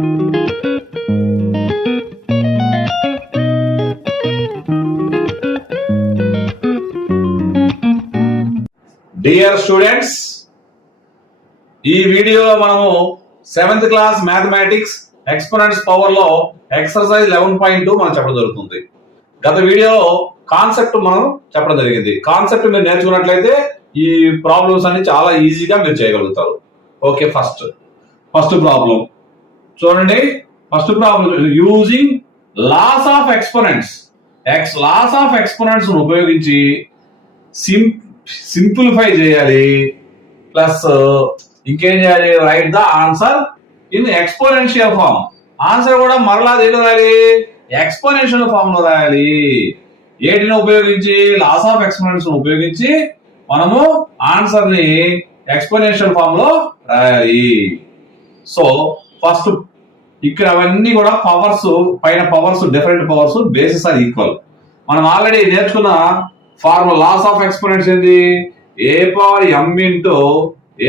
Dear students, ఈ వీడియోలో మనము 7th class mathematics exponents power లో ఎక్సర్సైజ్ 11.2 మనం చెప్పడం జరుగుతుంది. గత వీడియోలో కాన్సెప్ట్ మనం చెప్పడం జరిగింది. కాన్సెప్ట్ మీరు నేర్చుకున్నట్లయితే ఈ ప్రాబ్లమ్స్ అన్ని చాలా ఈజీగా మీరు చేయగలుగుతారు. ఓకే, ఫస్ట్ ప్రాబ్లం చూడండి. First problem using laws of exponents. Laws of exponents ఉపయోగించి సింప్లిఫై చేయాలి. ప్లస్ ఇంకేం చేయాలి? Write the answer in exponential form. Answer కూడా మరలా దేంట్లో రాయాలి? ఎక్స్పోనెన్షియల్ ఫార్మ్ లో రాయాలి. ఏటిని ఉపయోగించి? లాస్ ఆఫ్ ఎక్స్పోనెంట్స్ ఉపయోగించి మనము ఆన్సర్ ని ఎక్స్పోనెన్షియల్ ఫార్మ్ లో రాయాలి. సో ఫస్ట్ ఇక్కడ అవన్నీ కూడా పవర్స్, పైన powers, different powers, bases are equal. మనం ఆల్రెడీ నేర్చుకున్న ఫార్ములా లాస్ ఆఫ్ ఎక్స్పోనెంట్స్ ఏంది? A power m into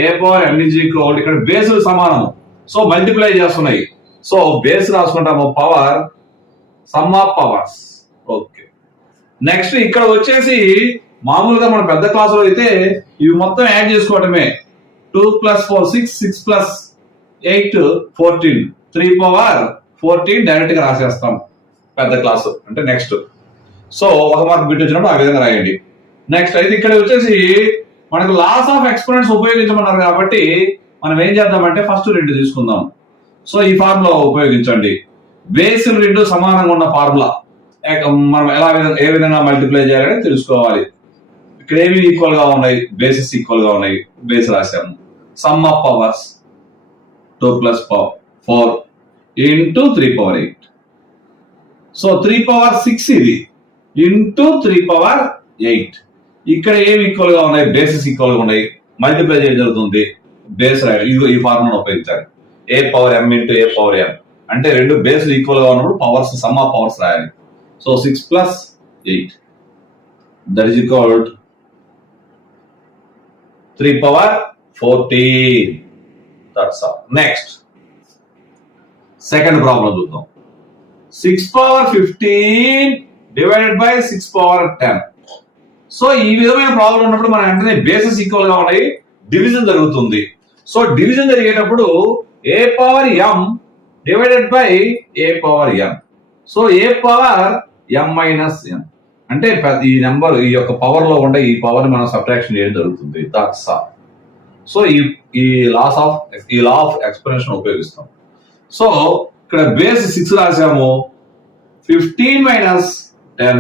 a power n is equal, ఇక్కడ బేసులు సమానం, సో మల్టిప్లై చేస్తున్నాయి. సో బేస్ రాసుకుంటాము power, sum of powers. Okay, next ఇక్కడ వచ్చేసి మామూలుగా మన పెద్ద క్లాసులో అయితే ఇవి మొత్తం యాడ్ చేసుకోవటమే. 2 + 4 6, 6 + 8 14, 3 పవర్ 14 డైరెక్ట్ గా రాసేస్తాం పెద్ద క్లాసు అంటే నెక్స్ట్. సో ఒక మార్క్ బిట్ వచ్చినప్పుడు ఆ విధంగా రాయండి. నెక్స్ట్ అయితే ఇక్కడ వచ్చేసి మనకు లాస్ ఆఫ్ ఎక్స్పోనెంట్స్ ఉపయోగించమన్నారు కాబట్టి మనం ఏం చేద్దామంటే ఫస్ట్ 2 తీసుకుందాం. సో ఈ ఫార్ములా ఉపయోగించండి. బేసులు 2 సమానంగా ఉన్న ఫార్ములా మనం ఏ విధంగా మల్టిప్లై చేయాలని తెలుసుకోవాలి. ఇక్కడ ఏవి ఈక్వల్ గా ఉన్నాయి? బేసిస్ ఈక్వల్ గా ఉన్నాయి, బేస్ రాసాము. Sum of powers 2 + 4 into 3 power 8. So 3 power 6 ఇది ఇంటూ 3 పవర్ 8. ఇక్కడ ఏమి ఈక్వల్ గా ఉన్నాయి? బేసిస్ ఈక్వల్ గా ఉన్నాయి, మల్టిప్లై చేయడం జరుగుతుంది. బేస్ రాయాలి. ఇది ఈ ఫార్ములా ఉపయోగించాలి. A power m into a power m అంటే 2 బేస్లు ఈక్వల్ గా ఉన్నప్పుడు పవర్స్, సమ్ ఆఫ్ పవర్స్ రాయాలి. So 6 + 8 that is equal 3 power 14. That's all. Next second problem చూద్దాం. 6 power 15 divided by 6 power 10. So ఈ విధమైన ప్రాబ్లం ఉన్నప్పుడు మన వెంటనే బేసెస్ ఈక్వల్ గా ఉన్నాయి, డివిజన్ జరుగుతుంది. సో డివిజన్ జరిగేటప్పుడు a power m divided by a power n. So a power m minus n అంటే ఈ నెంబర్, ఈ యొక్క పవర్ లో ఉండే ఈ పవర్ మనం సబ్ట్రాక్షన్ చేయడం జరుగుతుంది. That's all. సో ఈ లా ఆఫ్ ఎక్స్పోనెన్షన్ ఉపయోగిస్తాం. సో ఇక్కడ బేస్ 6 రాసాము. 15 - 10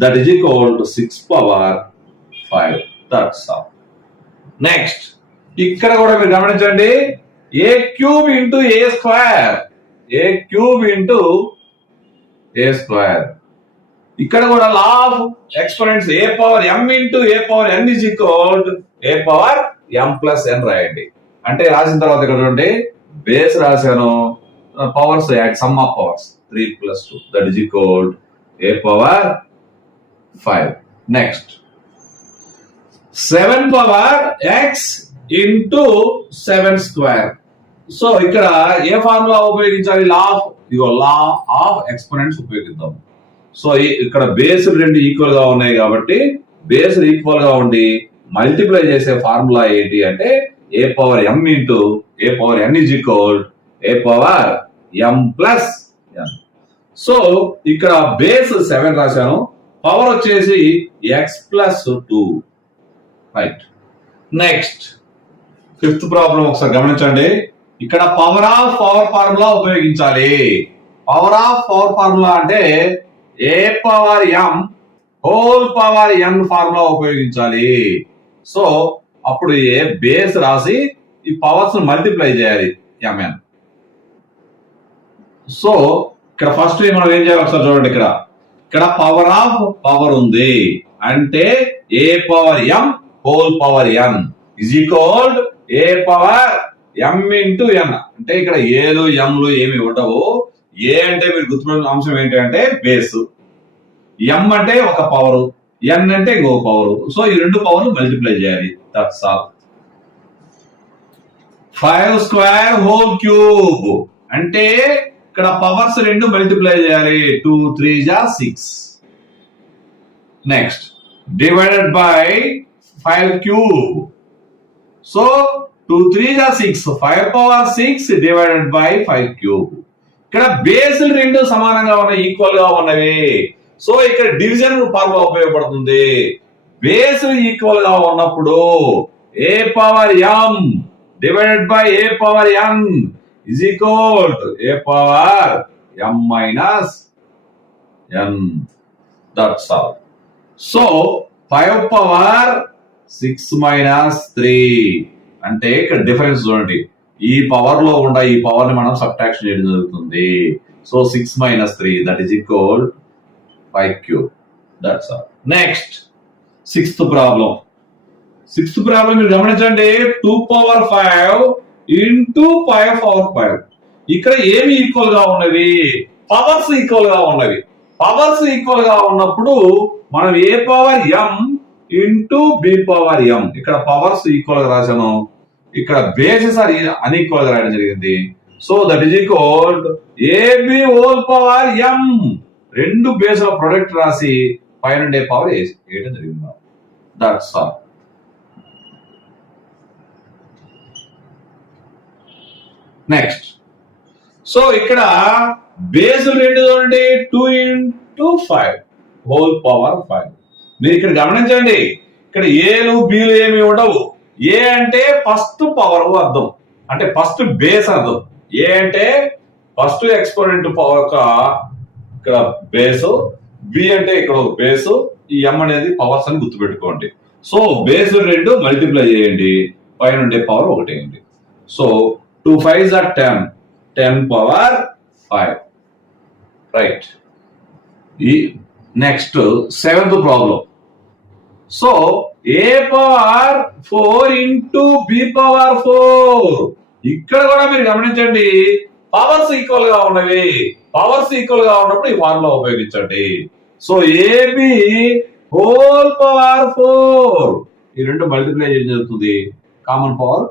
that is equal to 6 power 5. That's all. Next ఇక్కడ కూడా మీరు గమనించండి. A cube into a square, a cube into a square. ఇక్కడ కూడా law of exponents a power m into a power n is equal to a power m plus n రాయండి. అంటే రాసిన తర్వాత ఇక్కడ చూడండి, బేస్ రాశాను, powers add, sum of powers 3 + 2 that is equal a power 5. Next 7 power X into 7 square. So ఇక్కడ ఏ formula ఉపయోగించాలి? లా ఆఫ్ ఎక్స్పోనెంట్స్ ఉపయోగిద్దాం. సో ఇక్కడ బేస్ 2 ఈక్వల్ గా ఉన్నాయి కాబట్టి బేస్ ఈక్వల్ గా ఉండి మల్టిప్లై చేసే ఫార్ములా ఏంటి అంటే a power m into a power n is equal a power m plus n. So ఇక్కడ బేస్ 7 రాశాను, పవర్ వచ్చేసి x plus 2. Right. Next fifth problem ఒకసారి గమనించండి. ఇక్కడ పవర్ ఆఫ్ పవర్ ఫార్ములా ఉపయోగించాలి. పవర్ ఆఫ్ పవర్ ఫార్ములా అంటే a power m whole power n formula ఉపయోగించాలి. So అప్పుడు ఏ బేస్ రాసి ఈ పవర్స్ మల్టిప్లై చేయాలి ఎంఎన్. సో ఇక్కడ ఫస్ట్ మనం ఏం చేయాలి ఒకసారి చూడండి. ఇక్కడ పవర్ ఆఫ్ పవర్ ఉంది అంటే a power m whole power n is equal a power m into n. అంటే ఇక్కడ ఏలు ఎంలు ఏమి ఉండవు. ఏ అంటే మీరు గుర్తుపెట్టిన అంశం ఏంటి అంటే బేస్, ఎం అంటే ఒక పవర్, ఎన్ అంటే ఇంకో పవర్. సో ఈ 2 పవర్లు మల్టిప్లై చేయాలి. That's all. 5² హోల్ క్యూబ్ అంటే ఇక్కడ పవర్స్ రెండు మల్టిప్లై చేయాలి. 2 3 జా 6. Next divided by 5 cube. So 2 3 జా 6, 5 పవర్ 6 డివైడెడ్ బై 5 క్యూబ్. ఇక్కడ బేసులు రెండు సమానంగా ఉన్నాయి, ఈక్వల్ గా ఉన్నవి. సో ఇక్కడ డివిజన్ ఫార్ములా ఉపయోగపడుతుంది. బేసులు ఈక్వల్ గా ఉన్నప్పుడు a power m divided by a power n is equal to a power m minus n. That's all. So 5 power 6 minus 3 అంటే ఇక్కడ డిఫరెన్స్ చూడండి. ఈ పవర్ లో కూడా ఈ పవర్ ని మనం సబ్ట్రాక్షన్ చేయడం జరుగుతుంది. So 6 minus 3 that is equal 5 cube. That's all. Next sixth problem మీరు గమనించండి. 2 పవర్ 5 ఇంటూ 5 పవర్ 5. ఇక్కడ ఏమి ఈక్వల్ గా ఉన్నవి? పవర్స్ ఈక్వల్ గా ఉన్నవి. పవర్స్ ఈక్వల్ గా ఉన్నప్పుడు మనం a power m into b power m. ఇక్కడ పవర్స్ ఈక్వల్ గా రాశాను, ఇక్కడ బేసెస్ అన్ఈక్వల్ గా రాయడం జరిగింది. So that is equal a b whole power m. రెండు బేస్ల ప్రొడక్ట్ రాసి పైన పవర్ వేయడం జరిగింది. That's all. నెక్స్ట్ సో ఇక్కడ బేసులు రెండు చూడండి. 2 ఇంటూ 5 హోల్ పవర్ 5. మీరు ఇక్కడ గమనించండి, ఇక్కడ ఏలు బీలు ఏమి ఉండవు. ఏ అంటే ఫస్ట్ పవర్ అర్థం, అంటే ఫస్ట్ బేస్ అర్థం. ఏ అంటే ఫస్ట్ ఎక్స్పోనెంట్ పవర్ యొక్క ఇక్కడ బేసు, బి అంటే ఇక్కడ ఒక బేసు, ఈ m అనేది పవర్స్ అని గుర్తుపెట్టుకోండి. సో బేస్ రెండు మల్టిప్లై చేయండి, పైన ఉండే పవర్ ఒకటి వేయండి. So 2 5s are 10 power 5. Right. ఈ next seventh problem. So a power 4 into b power 4. ఇక్కడ కూడా మీరు గమనించండి, పవర్స్ ఈక్వల్ గా ఉన్నవి. పవర్స్ ఈక్వల్ గా ఉన్నప్పుడు ఈ ఫార్ములా ఉపయోగించండి. సో ఏబి హోల్ పవర్ 4 ఈ రెండు మల్టిప్లై చేయడం జరుగుతుంది. కామన్ పవర్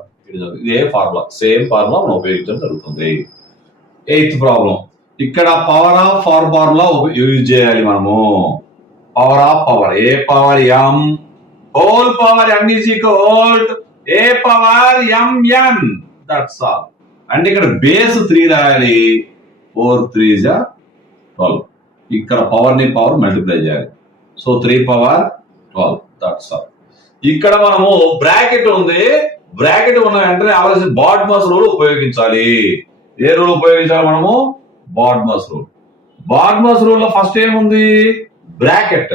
ఇదే ఫార్ములా, సేమ్ ఫార్ములా మనం ఉపయోగించడం జరుగుతుంది. Eighth problem. ఇక్కడ పవర్ ఆఫ్ ఫార్ములా యూజ్ చేయాలి మనము. Power of power a power m whole power m is equal a power mn. That's all. అంటే ఇక్కడ బేస్ 3 రాయాలి. 4 3 జా 12. ఇక్కడ పవర్ ని పవర్ మల్టిప్లై చేయాలి. So 3 power 12. That's all. ఇక్కడ మనము బ్రాకెట్ ఉంది, బ్రాకెట్ ఉన్న వెంటనే ఆవలసిన బాడ్మస్ రూల్ ఉపయోగించాలి. ఏ రూల్ ఉపయోగించాలి మనము? BODMAS rule. బాడ్మస్ రూల్ లో ఫస్ట్ ఏముంది? బ్రాకెట్.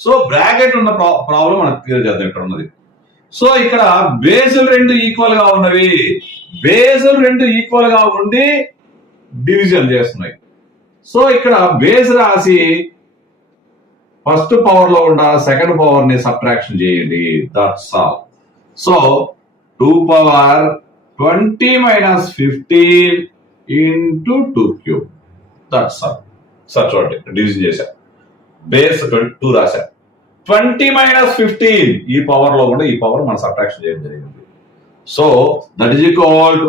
సో బ్రాకెట్ ఉన్న ప్రాబ్లం మనకు క్లియర్ చేద్దాం. ఇక్కడ ఉన్నది. సో ఇక్కడ బేసులు రెండు ఈక్వల్ గా ఉన్నవి. బేసులు రెండు ఈక్వల్ గా ఉండి డివిజన్ చేస్తున్నాయి. సో ఇక్కడ బేస్ రాసి ఫస్ట్ పవర్ లో ఉన్న సెకండ్ పవర్ ని సబ్ట్రాక్షన్ చేయండి. That's all. So 2 power 20 minus 15 into 2 cube. That's all. Sir చూడండి, డివిజన్ చేశా, బేస్ 2 రాశా, 20 మైనస్ 15 ఈ పవర్ లో కూడా ఈ పవర్ మనం సబ్ట్రాక్షన్ చేయడం జరిగింది. So that is equal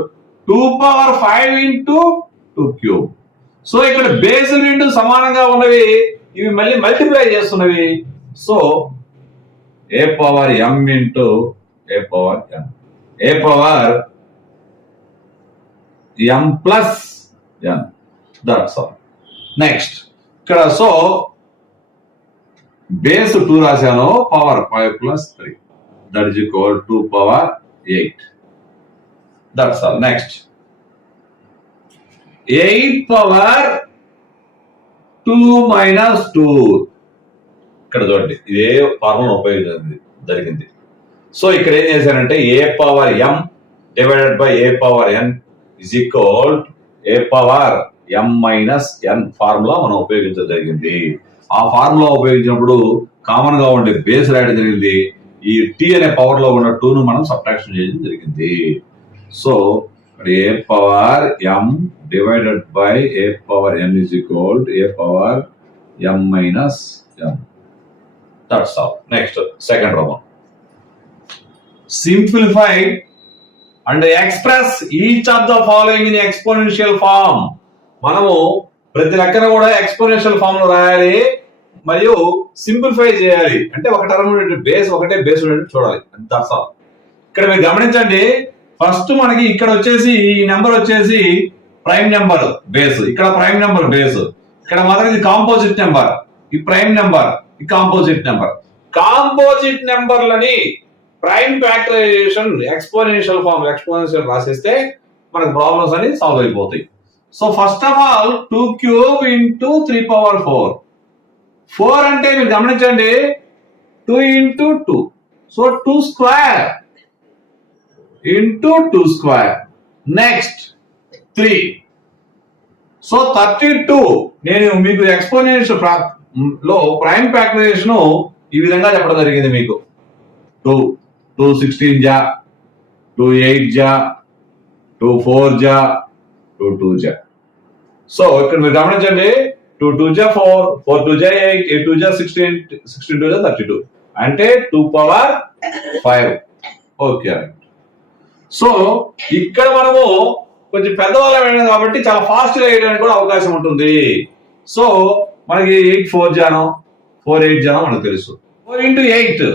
2 power 5 into 2 cube. So ఇక్కడ బేస్ రెండు సమానంగా ఉన్నవి, ఇవి మళ్ళీ మల్టిప్లై చేస్తున్నవి. So a power m into a power n, a power m plus n. That's all. Next ఇక్కడ సో బేస్ 2 రాశాను, power 5 plus 3 that is equal 2 power 8. That's all. Next 8 power 2 minus 2. ఇక్కడ చూడండి, ఇదే ఫార్ములా ఉపయోగించడం జరిగింది. So ఇక్కడ ఏం చేశారంటే a power m divided by a power n is equal a power m minus n formula మనం ఉపయోగించడం జరిగింది. ఆ ఫార్ములా ఉపయోగించినప్పుడు కామన్ గా ఉండే బేస్ రాయడం జరిగింది. ఈ t అనే పవర్ లో ఉన్న 2 ను మనం సబ్ట్రాక్షన్ చేయడం జరిగింది. So a power m divided by a power n is equal a power m minus n. That's all. Next second problem. Simplify and express each of the following in exponential form. మనము ప్రతి లెక్కన కూడా exponential form లో రాయాలి మరియు simplify చేయాలి. అంటే ఒక టర్మ్ బేస్ ఒకటే బేస్ చూడాలి. That's all. ఇక్కడ మీరు గమనించండి, ఫస్ట్ మనకి ఇక్కడ వచ్చేసి ఈ నెంబర్ వచ్చేసి ప్రైమ్ నెంబర్ బేస్, ఇక్కడ ప్రైమ్ నెంబర్ బేస్, ఇక్కడ మాత్రం ఇది కాంపోజిట్ నెంబర్, ఈ ప్రైమ్ నెంబర్, ఈ కాంపోజిట్ నెంబర్. కాంపోజిట్ నెంబర్లని prime factorization exponential form exponential రాసేస్తే మనకు ప్రాబ్లమ్స్ అని సాల్వ్ అయిపోతాయి. So first of all 2 cube into 3 power 4. 4 అంటే మీరు గమనించండి 2 into 2. So 2 square into 2 square. Next 3. So 32. నేను మీకు ఎక్స్పోనెన్షియల్ లో ప్రైమ్ ఫ్యాక్టరైజేషన్ ఈ విధంగా చెప్పడం జరిగింది. మీకు 2 16 జా, 2 8 జా, 2 4 జా, 2 2 జా. సో ఇక్కడ మీరు గమనించండి 2 2 జా 4, 4 2 జా 8, 8 2 జా 16, 16 2 జా 32 అంటే 2 power 5. ఓకే. సో ఇక్కడ మనము కొంచెం పెద్దవాళ్ళం కాబట్టి చాలా ఫాస్ట్ గా వేయడానికి కూడా అవకాశం ఉంటుంది. సో మనకి 8 4 జానో 4 8 జానో మనకు తెలుసు. 4 into 8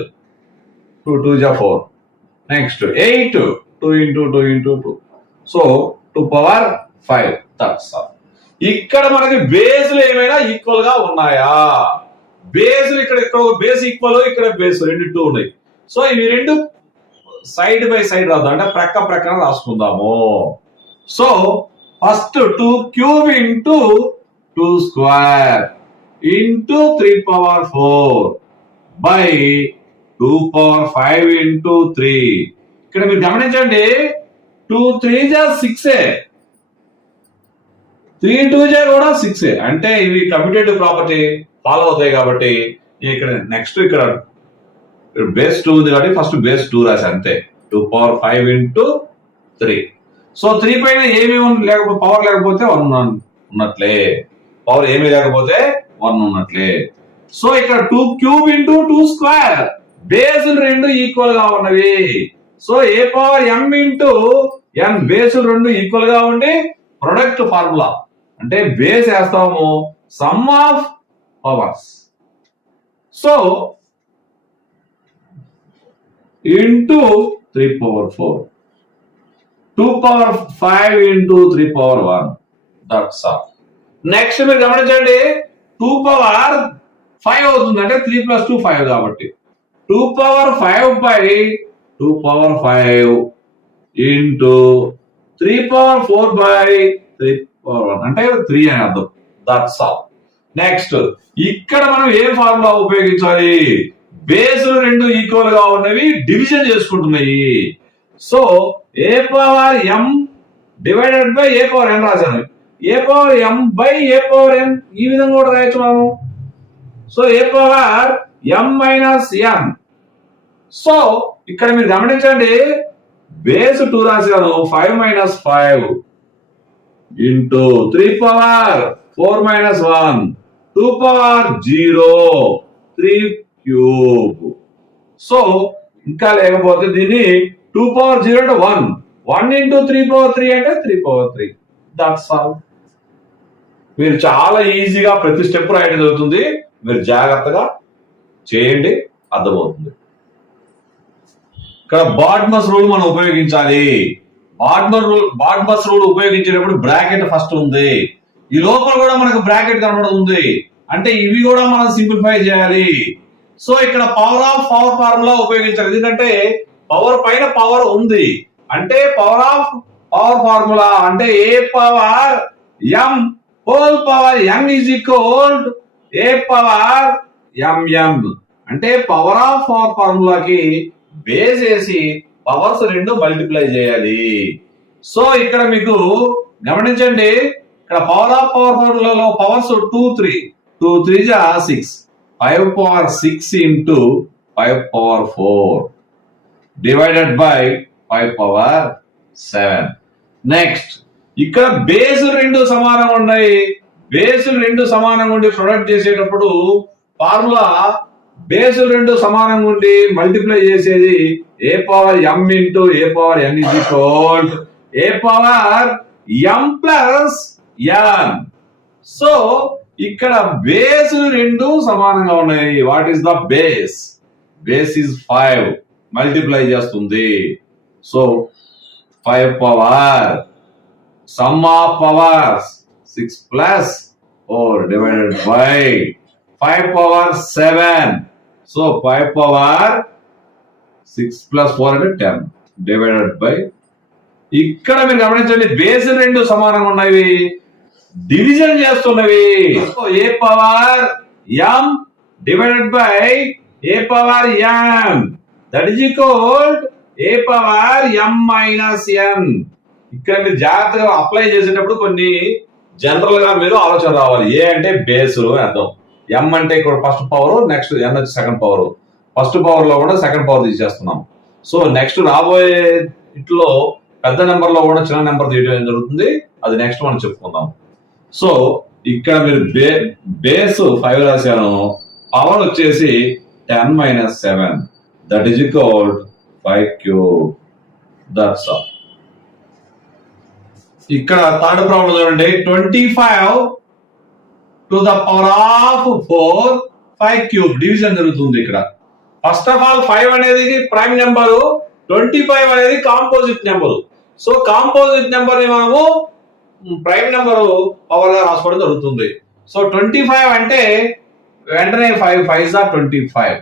2 2 జా 4. Next 8 2 into 2 into 2. So 2 power 5. That's all. ఇక్కడ మనకి బేస్లు ఏమైనా ఈక్వల్ గా ఉన్నాయా? బేస్లు ఇక్కడ బేస్ ఈక్వల్, ఇక్కడ బేస్ రెండు 2 ఉన్నాయి. సో ఇవి రెండు సైడ్ బై సైడ్ రాద్దాం, అంటే ప్రక్కన రాసుకుందాము. So first 2 cube into 2 square into 3 power 4 by 2 power 5 into 3. ఇక్కడ మీరు గమనించండి 2 3 జా 6, 3 2 జా కూడా 6. అంటే ఇవి కమ్యూటేటివ్ ప్రాపర్టీ ఫాలో అవుతాయి కాబట్టి ఇక్కడ నెక్స్ట్ ఇక్కడ బేస్ 2 ఉంది కాబట్టి ఫస్ట్ బేస్ 2 రాసి అంతే. 2 power 5 into 3. సో 3 పైన ఏమి లేకపోతే పవర్ లేకపోతే 1 ఉన్నట్లే, పవర్ ఏమీ లేకపోతే 1 ఉన్నట్లే. సో ఇక్కడ 2 cube into 2 square బేసులు రెండు ఈక్వల్ గా ఉన్నవి. So a power m into n బేసులు రెండు ఈక్వల్ గా ఉండి ప్రొడక్ట్ ఫార్ములా అంటే బేస్ వేస్తాము some of powers. So into 3 power 4, 2 power 5 into 3 power 1. That's all. Next మీరు గమనించండి 2 power 5 అవుతుంది, అంటే 3 plus 2 5 కాబట్టి 2 power 5 by 2 power 5 into 3 power 4 by 3 power 1 అంటే 3 అని అర్థం. That's all. నెక్స్ట్ ఇక్కడ మనం ఏ ఫార్ములా ఉపయోగించాలి? బేసులు రెండు ఈక్వల్ గా ఉన్నవి డివిజన్ చేసుకుంటున్నాయి. So a power m divided by a power n రాశాను. A power m by a power n ఈ విధంగా కూడా రాయొచ్చు మనము. So a power m minus n. So ఇక్కడ మీరు గమనించండి బేస్ 2 రాశాను 5 minus 5 into 3 power 4 minus 1 2 power 0 3 cube. So ఇంకా లేకపోతే దీన్ని 2 power 0 అంటే 1 into 3 power 3 అంటే 3 power 3. That's all. మీరు చాలా ఈజీగా ప్రతి స్టెప్ రాయడం జరుగుతుంది. మీరు జాగ్రత్తగా చేయండి, అర్థమవుతుంది. ఇక్కడ బాడ్మస్ రూల్ మనం ఉపయోగించాలి. బాడ్మస్ రూల్ ఉపయోగించేటప్పుడు బ్రాకెట్ ఫస్ట్ ఉంది, ఈ లోపల కూడా మనకు బ్రాకెట్ కనబడుతుంది, అంటే ఇవి కూడా మనం సింప్లిఫై చేయాలి. సో ఇక్కడ పవర్ ఆఫ్ పవర్ ఫార్ములా ఉపయోగించాలి, ఎందుకంటే పవర్ పైన పవర్ ఉంది, అంటే పవర్ ఆఫ్ పవర్ ఫార్ములా అంటే a power m whole power n is equal a power mn. అంటే పవర్ ఆఫ్ పవర్ ఫార్ములాకి బేస్ వేసి పవర్స్ రెండు మల్టిప్లై చేయాలి. సో ఇక్కడ మీకు గమనించండి, ఇక్కడ పవర్ ఆఫ్ పవర్ ఫార్ములాలో పవర్స్ 2 3 2 3 జా 6 5 power 6 into 5 power 4 divided by 5 power 7. Next ఇక్కడ బేసులు రెండు సమానంగా ఉన్నాయి. బేసులు రెండు సమానంగా ఉండి ప్రొడక్ట్ చేసేటప్పుడు ఫార్ములా బేసులు రెండు సమానంగా ఉండి మల్టిప్లై చేసేది a power m into a power n is equal a power m plus n. So ఇక్కడ బేసులు రెండు సమానంగా ఉన్నాయి. What is the base? Base is 5, multiply చేస్తుంది. So 5 power sum of powers 6 plus 4 divided by 5 power 7. So 5 power 6 plus 4 అంటే 10 divided by, ఇక్కడ మీరు గమనించండి బేస్ రెండు సమానంగా ఉన్నవి, డివిజన్ చేస్తున్నవి. A power m divided by a power m that is equal a power m minus n. ఇక్కడ మీరు జాగ్రత్తగా అప్లై చేసేటప్పుడు కొన్ని జనరల్ గా మీరు ఆలోచన రావాలి. ఏ అంటే బేస్ అర్థం, ఎం అంటే ఇక్కడ ఫస్ట్ పవర్, నెక్స్ట్ ఎన్ వచ్చి సెకండ్ పవర్. ఫస్ట్ పవర్ లో కూడా సెకండ్ పవర్ తీసేస్తున్నాం. సో నెక్స్ట్ రాబోయే ఇట్లో పెద్ద నెంబర్ లో కూడా చిన్న నెంబర్ తీయడం జరుగుతుంది. అది నెక్స్ట్ మనం చెప్పుకుందాం. సో ఇక్కడ మీరు బేస్ 5 రాశాను, పవర్ వచ్చేసి 10 minus 7 that is equal 5 cube. That's all. ఇక్కడ థర్డ్ ప్రాబ్లం చూడండి. 25 to the power of 4 5 cube division జరుగుతుంది. ఇక్కడ ఫస్ట్ ఆఫ్ ఆల్ 5 అనేది ప్రైమ్ నెంబరు, 25 అనేది composite number. So composite number ని మనము ప్రైమ్ నెంబర్ పవర్ గా రాసుకోవడం జరుగుతుంది. సో 25 అంటే వెంటనే 5 5s are 25,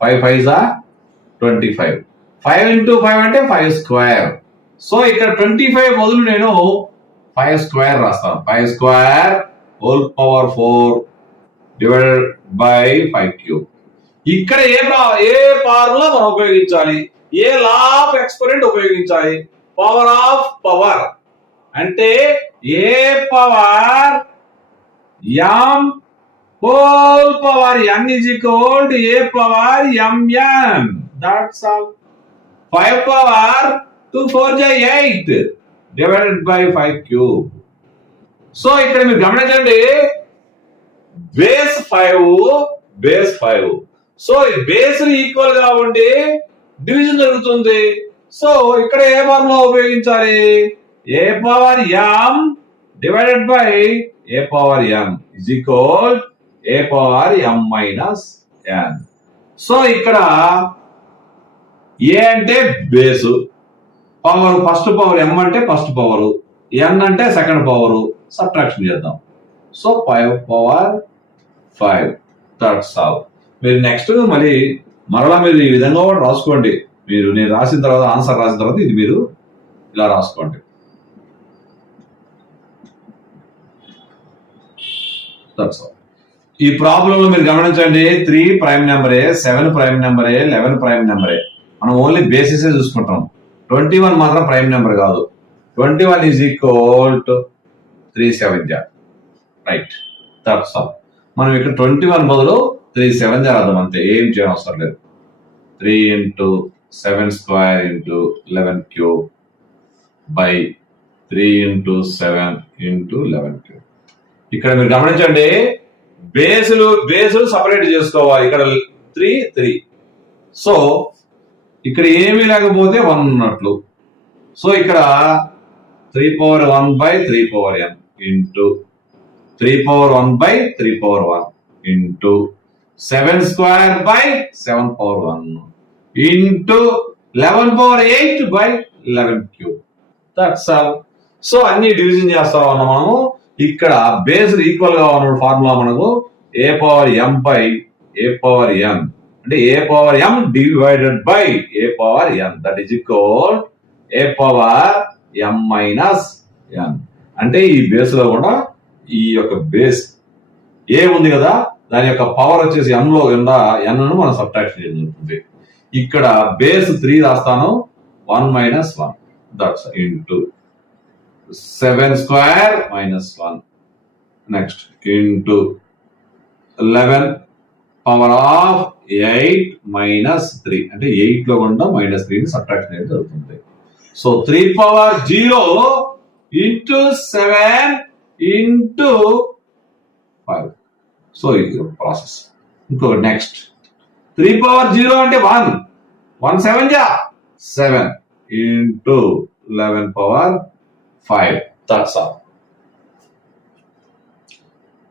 5 5s are 25, 5 into 5 అంటే 5 స్క్వేర్. సో ఇక్కడ 25 బదులు నేను 5 స్క్వేర్ రాస్తాను. 5 square whole power 4 divided by 5 cube. ఇక్కడ ఏ ఫార్ములా మనం ఉపయోగించాలి? ఏ లా ఆఫ్ ఎక్స్పోనెంట్ ఉపయోగించాలి? పవర్ ఆఫ్ పవర్ అంటే a power m whole power n is equal to a power m n. That's all. 5 power 2 4 8 divided by 5 cube. So ఇక్కడ మీరు గమనించండి బేస్ 5. సో ఈ బేస్ ఈక్వల్ గా ఉండి డివిజన్ జరుగుతుంది. సో ఇక్కడ ఏ ఫార్ములా ఉపయోగించాలి? A power m divided by a power m is equal a power m minus n. So ఇక్కడ ఏ అంటే base, power first power, m అంటే ఫస్ట్ పవర్, ఎన్ అంటే సెకండ్ పవర్. సబ్ట్రాక్షన్ చేద్దాం. So 5 power 5. That's all. మీరు next మరలా మీరు ఈ విధంగా కూడా రాసుకోండి. మీరు నేను రాసిన తర్వాత ఆన్సర్ రాసిన తర్వాత ఇది మీరు ఇలా రాసుకోండి. That's all. ఈ ప్రాబ్లం లో మీరు గమనించండి 3 ప్రైమ్ నెంబరే, 7 ప్రైమ్ నెంబరే, 11 ప్రైమ్ నెంబరే. మనం ఓన్లీ బేసిస్ చూసుకుంటాం. 21 మాత్రం ప్రైమ్ నెంబర్ కాదు. 21 is equal to 3 7 right. That's all. మనం ఇక్కడ 21 బదులు 3 7 రాద్దాం అంతే, ఏం చేయడం అవసరం లేదు. 3 into 7 square into 11 cube by 3 into 7 into 11 cube. ఇక్కడ మీరు గమనించండి బేసులు సపరేట్ చేసుకోవాలి. ఇక్కడ 3 3. సో ఇక్కడ ఏమీ లేకపోతే 1 ఉన్నట్లు. సో ఇక్కడ 3 power 1 by 3 power n into 3 power 1 by 3 power 1 into 7 square by 7 power 1 into 11 power 8 by 11 cube. That's all. So అన్ని డివిజన్ చేస్తా ఉన్నాం మనము. ఇక్కడ బేస్ ఈక్వల్ గా ఉన్న ఫార్ములా మనకు a power m by a power n అంటే a power m divided by a power n that is equal a power m minus n. అంటే ఈ బేస్ లో కూడా ఈ యొక్క బేస్ ఏ ఉంది కదా, దాని యొక్క పవర్ వచ్చేసి ఎన్ లో ఎన్ ను మనం సబ్ట్రాక్ట్ చేయడం జరుగుతుంది. ఇక్కడ బేస్ 3 రాస్తాను, 1 minus 1 that's into 7 square minus 1 next into 11 power of 8 minus 3 అంటే 8 లో కూడా మైనస్ 3 ని సబ్ట్రాక్షన్ అనేది జరుగుతుంది. So 3 power 0 into 7 into 5. So ఇది ప్రాసెస్. ఇంకొకటి నెక్స్ట్ 3 power 0 అంటే 1 1 7 జా 7 into 11 power 5. That's all.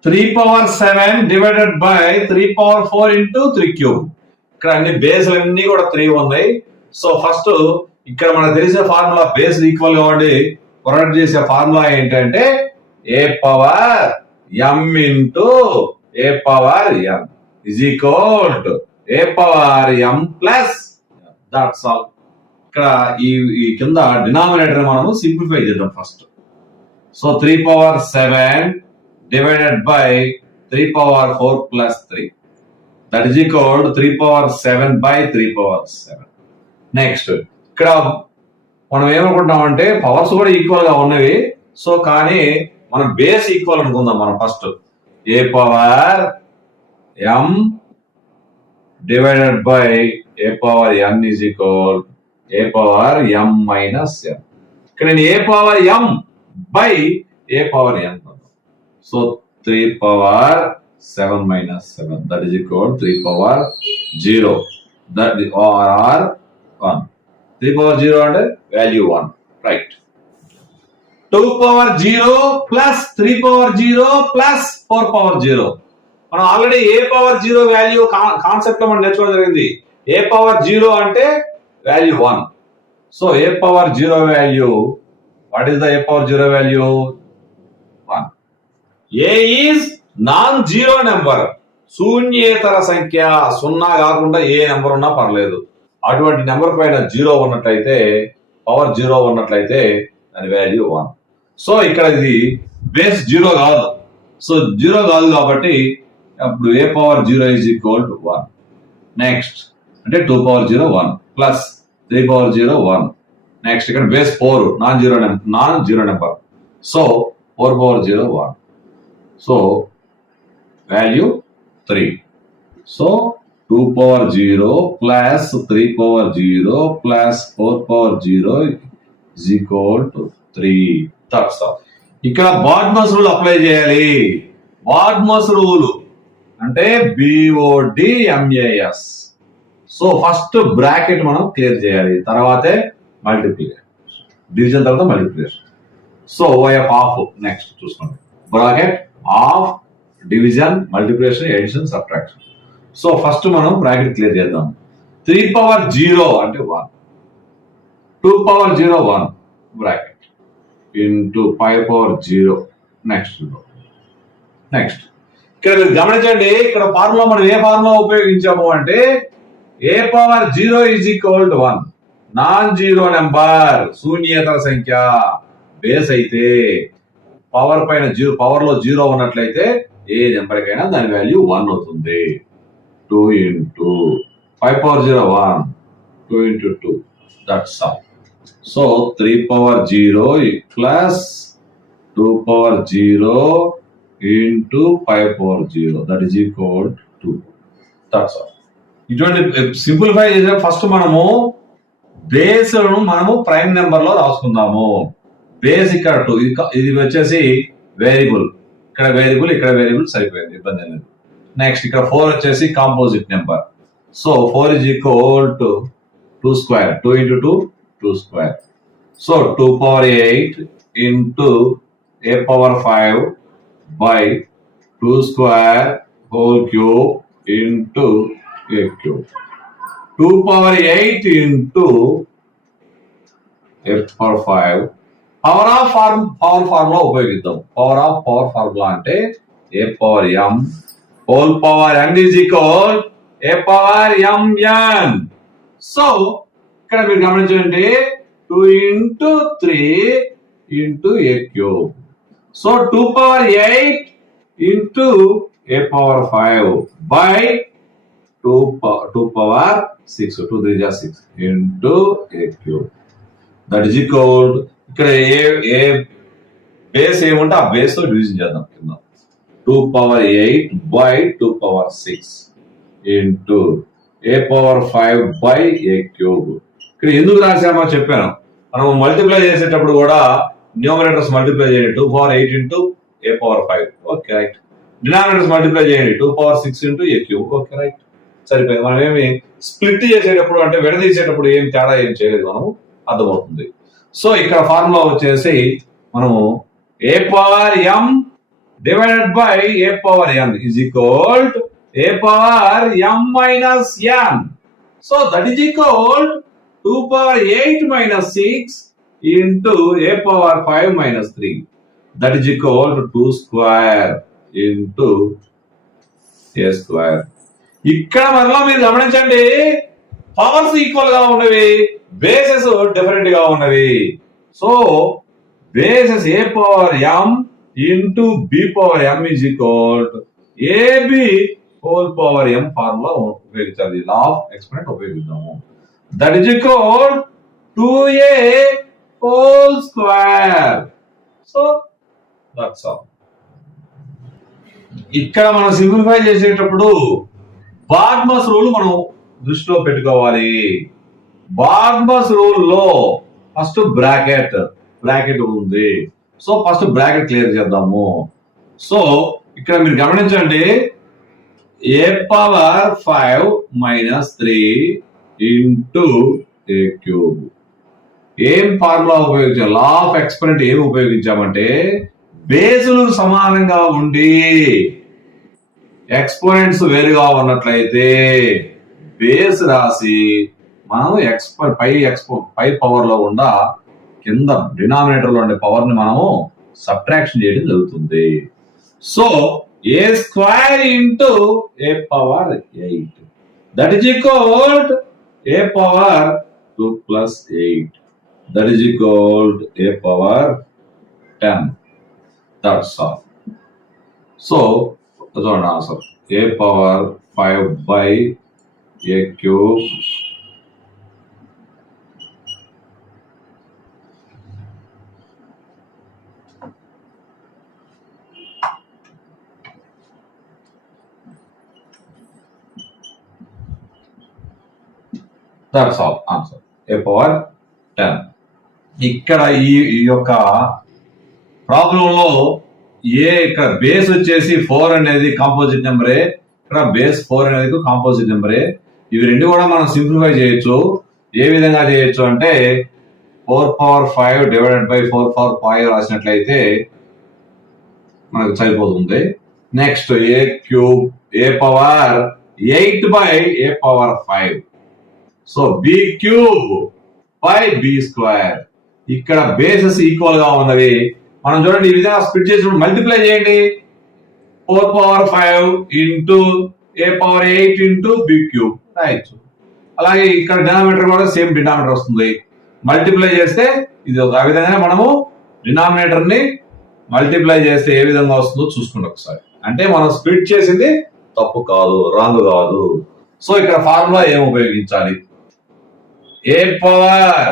3 power 7 divided by 3 power 4 into 3 cube. ఇక్కడ అన్ని బేస్లు అన్ని కూడా 3 ఉన్నాయి. సో ఫస్ట్ ఇక్కడ మనకు తెలిసే ఫార్ములా బేస్ ఈక్వల్ గా ఉండి కరెక్ట్ చేసే ఫార్ములా ఏంటంటే a power m into a power m is equal to a power m plus that's all. ఇక్కడ ఈ కింద డినామినేటర్ మనము సింప్లిఫై చేద్దాం first. So 3 power 7 divided by 3 power 4 plus 3. That is equal to 3 power 7 by 3 power 7. Next ఇక్కడ మనం ఏమనుకుంటామంటే powers కూడా equal గా ఉన్నవి. సో కానీ మనం బేస్ ఈక్వల్ అనుకుందాం. మనం first a power m divided by a power n is equal a power m minus m. ఇక్కడ నేను a power m by a power n. So 3 power 7 minus 7 that is equal to 3 power 0 that is or 1. 3 power 0 అంటే value 1, right? 2 power 0 plus 3 power 0 plus 4 power 0. మనం already a power 0 value concept లో మనం నేర్చుకోవడం జరిగింది. A power 0 అంటే value 1. So a power 0 value, what is the a power 0 value? 1. A is non zero number, శూన్యేతర సంఖ్య. సున్నా కాకుండా ఏ నెంబర్ ఉన్నా పర్లేదు. అటువంటి నెంబర్ పైన 0 ఉన్నట్లయితే, పవర్ 0 ఉన్నట్లయితే దాని వాల్యూ 1. సో ఇక్కడ ఇది బేస్ 0 కాదు. సో 0 కాదు కాబట్టి అప్పుడు a power 0 is equal to 1. Next అంటే 2 పవర్ 0 1 ప్లస్ 3 పవర్ 0 1. నెక్స్ట్ ఇక్కడ base 4 non zero number. So 4 power 0 1. So value 3. So 2 power 0 plus 3 power 0 plus 4 power 0 is equal to 3. That's all. ఇక్కడ BODMAS rule apply చేయాలి. BODMAS rule అంటే BODMAS. So first bracket మనం clear చేయాలి, తర్వాతే multiplication, division తర్వాత multiplication. So of next చూసుకోండి. Bracket of, division, multiplication, addition, subtraction. So first మనం bracket clear చేద్దాం. 3 పవర్ 0 అంటే 1, 2 power 0 1 bracket into 5 power 0. Next ఇక్కడ మీరు గమనించండి, ఇక్కడ ఫార్ములా మనం ఏ ఫార్ములా ఉపయోగించాము అంటే a power 0 is equal to 1. Non zero number, శూన్యేతర సంఖ్య. బేస్ అయితే పవర్ పైన పవర్ లో 0 ఉన్నట్లయితే ఏ నెంబర్ కైనా దాని వాల్యూ 1 అవుతుంది. 2 into 5 power 0 1, 2 into 2, that's all. So 3 power 0 plus 2 power 0 into 5 power 0, that is equal to 2. That's all. ఇటువంటి సింప్లిఫై చేసే ఫస్ట్ మనము బేస్ మనము ప్రైమ్ నెంబర్ లో రాసుకుందాము. బేస్ ఇక్కడ 2, ఇది వచ్చేసి వేరియబుల్, ఇక్కడ వేరియబుల్, ఇక్కడ వేరియబుల్, సరిపోయింది, ఇబ్బంది లేదు. నెక్స్ట్ ఇక్కడ 4 వచ్చేసి composite number. So 4 is equal to 2 square, 2 into 2, 2 square. So 2 power 8 into a power 5 by 2 square whole cube into a cube. 2 power 8 into a power 5. Power of formula ఉపయోగిద్దాం. Power of power formula అంటే a power m whole power n is equal a power mn. So ఇక్కడ మీరు గమనించండి, 2 into 3 into a cube. సో 2 power 8 into a power 5 by 2 power 6, 2 3 is 6 into a cube. That is equal, ఇక్కడ ఏ base ఏముంటే ఆ base తో division చేద్దాం కింద. 2 power 8 by 2 power 6 into a power 5 by a cube. ఇక్కడ ఎందుకు రాసామో చెప్పాను. మనం మల్టిప్లై చేసేటప్పుడు కూడా న్యూమరేటర్స్ మల్టిప్లై చేయండి. 2 power 8 into a power 5. Okay, right. Denominators multiply చేయండి 2 power 6 into a cube. Okay right, సరిపోయింది. మనం ఏమి స్ప్లిట్ చేసేటప్పుడు అంటే విడదీసేటప్పుడు ఏం తేడా ఏం చేయలేదు, మనము అర్థమవుతుంది. సో ఇక్కడ ఫార్ములా వచ్చేసి మనము a power m divided by a power n is equal to a power m minus n. So that is equal to 2 power 8 minus 6 into a power 5 minus 3. That is equal to 2 square into a square. ఇక్కడ మరలా మీరు గమనించండి, powers equal గా ఉన్నవి, bases different గా ఉన్నవి. So bases a power m into b power m is equal to ab whole power m formula ఉపయోగించాలి, law of experiment ఉపయోగిద్దాము. That is equal 2a whole square. So that's all. ఇక్కడ మనం simplify చేసేటప్పుడు BODMAS rule మనం దృష్టిలో పెట్టుకోవాలి. BODMAS rule లో first bracket ఉంది. సో ఫస్ట్ బ్రాకెట్ క్లియర్ చేద్దాము. సో ఇక్కడ మీరు గమనించండి, a power 5 minus 3 into a cube. ఏం ఫార్ములా ఉపయోగించాం, లా ఆఫ్ ఎక్స్పెరిమెంట్ ఏం ఉపయోగించామంటే బేసులు సమానంగా ఉండి ఎక్స్పోనెంట్స్ వేరుగా ఉన్నట్లయితే బేస్ రాసి మనం పై పవర్ లో ఉన్న కింద డినామినేటర్ లో ఉండే పవర్ ని మనము సబ్ట్రాక్షన్ చేయడం జరుగుతుంది. So a square into a power 8 that is equal to a power 2 plus 8 that is equal to a power 10. That's all. So that's our answer. A power 5 by a cube that's all answer. A power 10. ఇక్కడ ఈ యొక్క problem లో ఇక్కడ base వచ్చేసి 4 అనేది composite నెంబరే, ఇక్కడ base 4 అనేది కాంపోజిట్ నెంబరే. ఇవి రెండు కూడా మనం సింప్లిఫై చేయొచ్చు. ఏ విధంగా చేయొచ్చు అంటే 4 power 5 డివైడెడ్ బై 4 power 5 రాసినట్లయితే మనకు సరిపోతుంది. Next a cube a power 8 by a power 5. So b cube by b square. ఇక్కడ బేసెస్ ఈక్వల్ గా ఉన్నవి. మనం చూడండి, ఈ విధంగా స్ప్లిట్ చేసినప్పుడు మల్టిప్లై చేయండి. 4 power 5 into a power 8 into b cube రాయొచ్చు. అలాగే ఇక్కడ డినామినేటర్ కూడా సేమ్ డినామినేటర్ వస్తుంది. మల్టిప్లై చేస్తే ఇది ఆ విధంగా మనము డినామినేటర్ ని మల్టిప్లై చేస్తే ఏ విధంగా వస్తుందో చూసుకోండి ఒకసారి. అంటే మనం స్ప్లిట్ చేసింది తప్పు కాదు, రాంగ్ కాదు. సో ఇక్కడ ఫార్ములా ఏం ఉపయోగించాలి, a power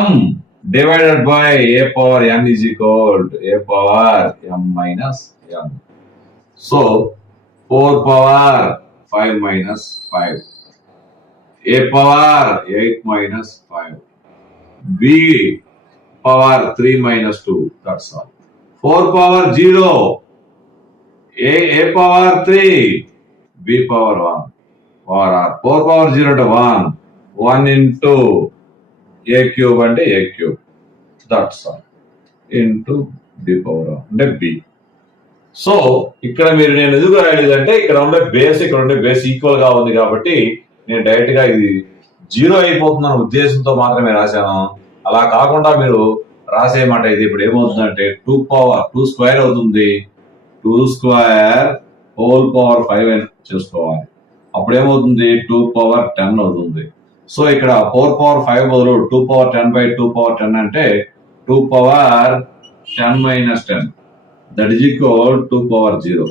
m divided by a power n is equal to a power m minus n. So 4 power 5 minus 5, a power 8 minus 5, b power 3 minus 2. That's all. 4 power 0, a power 3, b power 1. Or 4 power 0 to 1, 1 into a cube అంటే a cube. That's all. Into b power 1 అంటే b. So ఇక్కడ మీరు నేను ఎందుకు రాయలేదంటే ఇక్కడ ఉండే base equal గా ఉంది కాబట్టి నేను డైరెక్ట్ గా ఇది 0 అయిపోతుందన్న ఉద్దేశంతో మాత్రమే రాశాను. అలా కాకుండా మీరు రాసేయమాట ఇది ఇప్పుడు ఏమవుతుందంటే 2 స్క్వేర్ అవుతుంది. 2 స్క్వేర్ హోల్ పవర్ 5 అని చేసుకోవాలి. అప్పుడు ఏమవుతుంది 2 పవర్ 10 అవుతుంది. సో ఇక్కడ 4 పవర్ 5 బదులు 2 పవర్ 10 బై 2 పవర్ 10 అంటే 2 power 10 minus 10 that is equal 2 power 0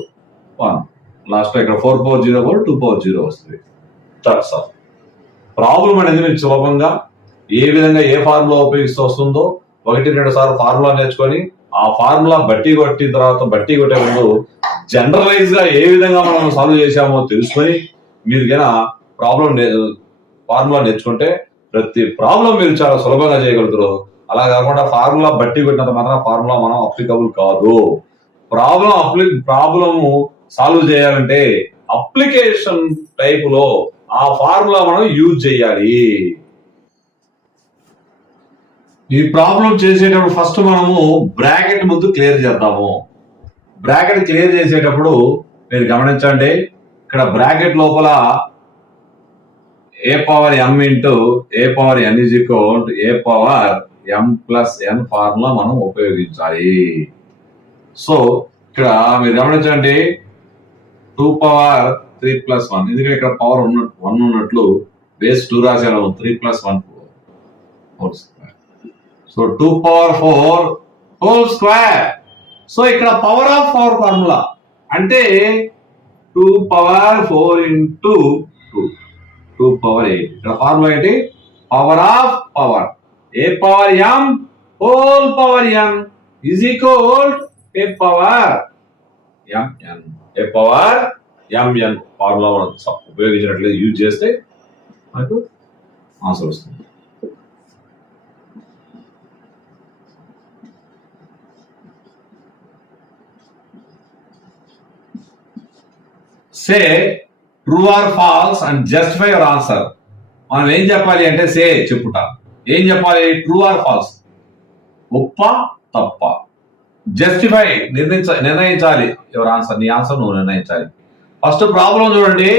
1. Last లో ఇక్కడ 4 పవర్ 0 కూడా 2 పవర్ 0 వస్తుంది. That's all. ప్రాబ్లం అనేది మీకు సులభంగా ఏ విధంగా ఏ ఫార్ములా ఉపయోగిస్తూ వస్తుందో 1-2 సార్లు ఫార్ములా నేర్చుకొని ఆ ఫార్ములా బట్టి కొట్టే ముందు జనరలైజ్ గా ఏ విధంగా మనం సాల్వ్ చేసామో తెలుసుకొని మీరు కన్నా ఫార్ములా నేర్చుకుంటే ప్రతి ప్రాబ్లం మీరు చాలా సులభంగా చేయగలుగుతారు. అలా కాకుండా ఫార్ములా బట్టి కొట్టినంత మాత్రం ఫార్ములా మనం అప్లికబుల్ కాదు. ప్రాబ్లము సాల్వ్ చేయాలంటే అప్లికేషన్ టైప్ లో ఆ ఫార్ములా మనం యూజ్ చేయాలి. ఈ ప్రాబ్లం చేసేటప్పుడు ఫస్ట్ మనము బ్రాకెట్ ముందు క్లియర్ చేద్దాము. బ్రాకెట్ క్లియర్ చేసేటప్పుడు మీరు గమనించండి, ఇక్కడ బ్రాకెట్ లోపల a power m into a power n is equal a power m plus n formula మనం ఉపయోగించాలి. సో ఇక్కడ మీరు గమనించండి 2 పవర్ 3 ప్లస్ 1, ఎందుకంటే ఇక్కడ పవర్ 1 ఉన్నట్లు బేస్ 2 రాశాను, 3 plus 1 whole square. So 2 power 4 whole square. So ఇక్కడ పవర్ ఆఫ్ పవర్ ఫార్ములా అంటే 2 పవర్ 4 ఇంటూ 2 పవర్ 8. ఇక్కడ ఫార్ములా ఏంటి? Power of power a power m whole power n is equal a power m n. A power m n formula మనం ఉపయోగించినట్లయితే use చేస్తే మనకు answer వస్తుంది. Say true or false and justify your answer. మనం ఏం చెప్పాలి అంటే సే చెప్పుట. ఏం చెప్పాలి? ట్రూ ఆర్ ఫాల్స్, ఒప్ప తప్ప. జస్టిఫై నిర్ణయించాలి యువర్ ఆన్సర్, నీ ఆన్సర్ నువ్వు నిర్ణయించాలి. ఫస్ట్ ప్రాబ్లం చూడండి.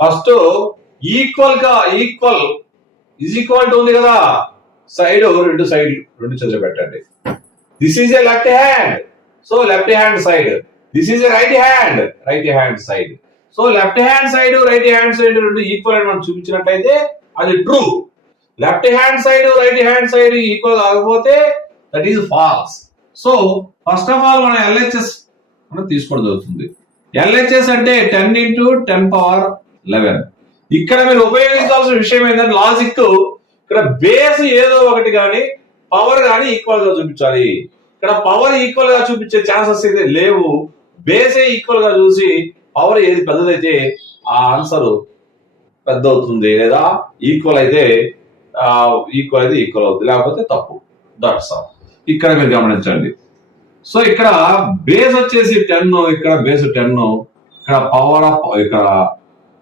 First equal is equal to ఉంది కదా, రెండు చదువు పెట్టండి. This is a left hand, so left hand side. This is a right hand side. So left hand side right hand side రెండు ఈక్వల్ అని మనం చూపించినట్లయితే అది true. Left hand side right hand side equal కాకపోతే that is false. So first of all మనం LHS మనం తీసుకోవడం జరుగుతుంది. LHS అంటే 10 ఇంటూ 10 పవర్ 11. ఇక్కడ మీరు ఉపయోగించాల్సిన విషయం ఏంటంటే లాజిక్, ఇక్కడ బేస్ ఏదో ఒకటి కానీ పవర్ కానీ ఈక్వల్ గా చూపించాలి. ఇక్కడ పవర్ ఈక్వల్ గా చూపించే ఛాన్సెస్ అయితే లేవు. బేసే ఈక్వల్ గా చూసి పవర్ ఏది పెద్దదైతే ఆ ఆన్సర్ పెద్ద అవుతుంది, లేదా ఈక్వల్ అయితే ఈక్వల్ అవుతుంది, లేకపోతే తప్పు. That's all. ఇక్కడ మీరు గమనించండి. సో ఇక్కడ బేస్ వచ్చేసి 10, ఇక్కడ బేస్ 10, ఇక్కడ పవర్ ఆఫ్ ఇక్కడ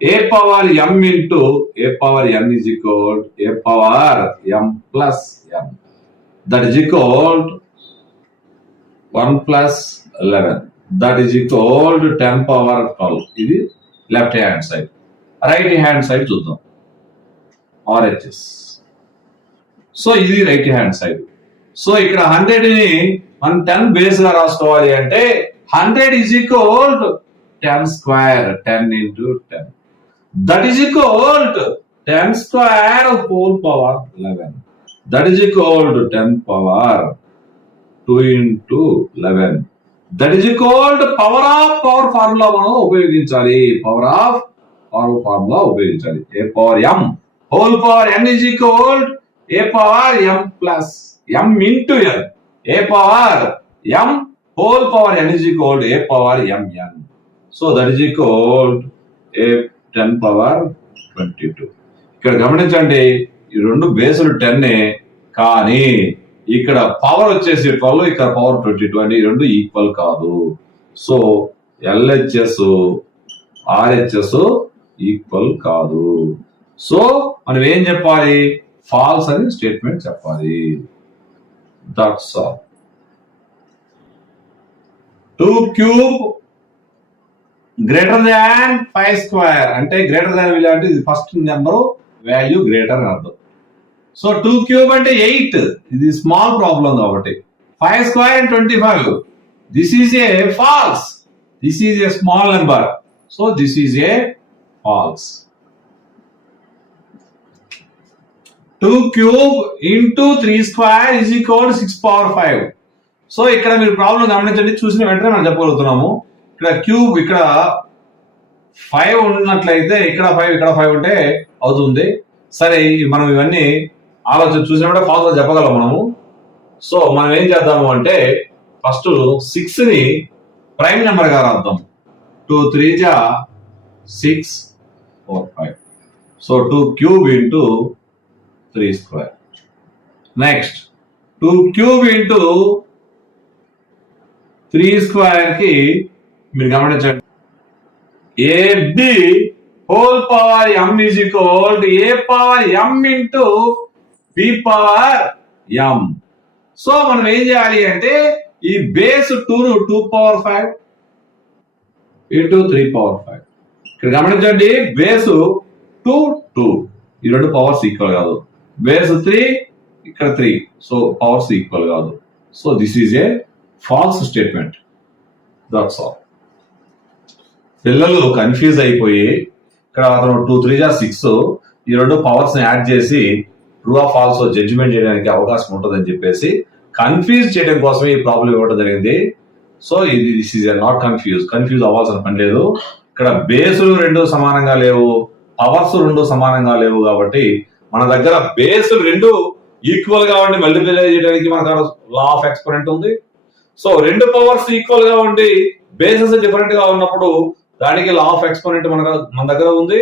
a power m into a power n is equal a power m plus n, that is equal 1 plus 11, that is equal 10 power 12. ఇది left hand side. Right hand side చూద్దాం, RHS. So ఇది right hand side. So ఇక్కడ 100ని మనం 10 base గా రాసుకోవాలి అంటే 100 is equal 10 square, 10 into 10, that is equal 10 square whole power 11, that is equal 10 power 2 into 11, that is equal power of power formula మనం ఉపయోగించాలి. పవర్ ఆఫ్ పవర్ ఫార్ములా ఉపయోగించాలి. A power m whole power n is equal a power m plus m into n, a power m whole power n is equal a power m n. So that is equal a 10 power 22. ఇక్కడ గమనించండి, ఈ రెండు బేసులు 10 కానీ ఇక్కడ power వచ్చేసి 12, ఇక్కడ power 22 అంటే ఈ రెండు ఈక్వల్ కాదు. సో LHS RHS ఈక్వల్ కాదు. సో మనం ఏం చెప్పాలి? ఫాల్స్ అని స్టేట్మెంట్ చెప్పాలి. That's all. 2 cube greater than 5 square అంటే గ్రేటర్ దాన్ విలువ అంటే ఇది ఫస్ట్ నెంబర్ వాల్యూ గ్రేటర్ అని అర్థం. సో 2 క్యూబ్ అంటే 8, ఇది స్మాల్ ప్రాబ్లం కాబట్టి. 5 square and 25, this is A falls, this is a small number, so this is A falls. 2 cube into 3 square is equal 6 power 5. So ఇక్కడ మీరు problem గమనించండి, చూసిన వెంటనే మనం చెప్పగలుగుతున్నాము. ఇక్కడ క్యూబ్ ఇక్కడ 5 ఉన్నట్లయితే ఇక్కడ 5 ఇక్కడ 5 ఉంటే అవుతుంది. సరే, మనం ఇవన్నీ ఆలోచన చూసినప్పుడే ఫాల్స్ చెప్పగలం మనము. సో మనం ఏం చేద్దాము అంటే ఫస్ట్ 6ని ప్రైమ్ నెంబర్ గా రాద్దాం. 2 3 జా 6 4 5. So 2 cube into 3 square. Next 2 cube into 3 square కి మీరు గమనించండి AB whole power m is equal to A power m into B power m. So మనం ఏం చేయాలి అంటే ఈ బేస్ 2 పవర్ 5 ఇంటూ 3 పవర్ 5. ఇక్కడ గమనించండి బేస్ 2 ఈ రెండు పవర్స్ ఈక్వల్ కాదు. బేస్ 3 ఇక్కడ 3, సో పవర్స్ ఈక్వల్ కాదు. So this is A false statement. That's all. పిల్లలు కన్ఫ్యూజ్ అయిపోయి ఇక్కడ అతను 2 3 6 ఈ రెండు పవర్స్ ని యాడ్ చేసి ట్రూ ఆర్ ఫాల్స్ జడ్జిమెంట్ చేయడానికి అవకాశం ఉంటుందని చెప్పేసి కన్ఫ్యూజ్ చేయడం కోసం ఈ ప్రాబ్లం ఇవ్వడం జరిగింది. సో ఇది దిస్ ఈజ్ నాట్ కన్ఫ్యూజ్ అవ్వాల్సిన పని లేదు. ఇక్కడ బేసులు రెండు సమానంగా లేవు, పవర్స్ రెండు సమానంగా లేవు కాబట్టి మన దగ్గర బేసులు రెండు ఈక్వల్ గా ఉండి మల్టిప్లై చేయడానికి మన దగ్గర లా ఆఫ్ ఎక్స్పోనెంట్ ఉంది. సో రెండు పవర్స్ ఈక్వల్ గా ఉండి బేసెస్ డిఫరెంట్ గా ఉన్నప్పుడు దానికి లా ఆఫ్ ఎక్స్పోనెంట్ మన దగ్గర ఉంది.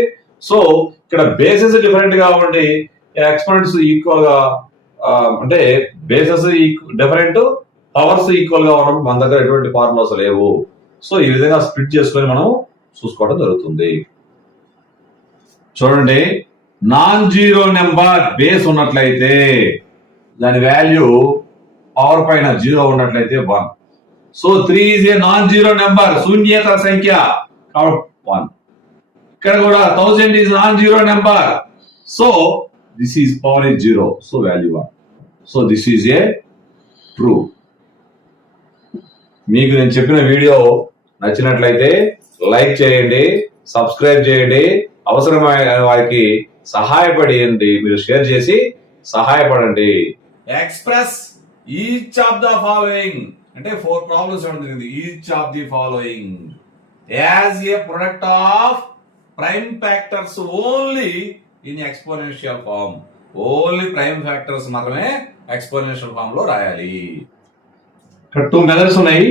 సో ఇక్కడ బేసెస్ డిఫరెంట్ గా ఉండి ఎక్స్పోనెంట్స్ ఈక్వల్ గా అంటే బేసెస్ డిఫరెంట్, పవర్స్ ఈక్వల్ గా ఉన్నప్పుడు మన దగ్గర ఎటువంటి ఫార్ములాస్ లేవు. సో ఈ విధంగా స్ప్లిట్ చేసుకొని మనం చూసుకోవడం జరుగుతుంది. చూడండి, నాన్ జీరో నెంబర్ బేస్ ఉన్నట్లయితే దాని వాల్యూ పవర్ పైన 0 ఉన్నట్లయితే 1. So 3 is a non zero number, శూన్యేతర సంఖ్య కాబట్టి 1. ఇక్కడ కూడా 1000 is non zero number, so this is power is 0, so value 1. So this is a true. మీకు నేను చెప్పిన వీడియో నచ్చినట్లయితే లైక్ చేయండి, సబ్స్క్రైబ్ చేయండి, అవసరమైన వారికి సహాయపడండి, మీరు షేర్ చేసి సహాయపడండి. Express each of the following అంటే 4 ప్రాబ్లమ్స్ ఉంటుంది. Each of the following as a product of prime factors only in exponential form. Only prime factors మాత్రమే ఎక్స్పోనెన్షియల్ ఫార్మ్ లో రాయాలి. ఇక్కడ 2 మెథడ్స్ ఉన్నాయి.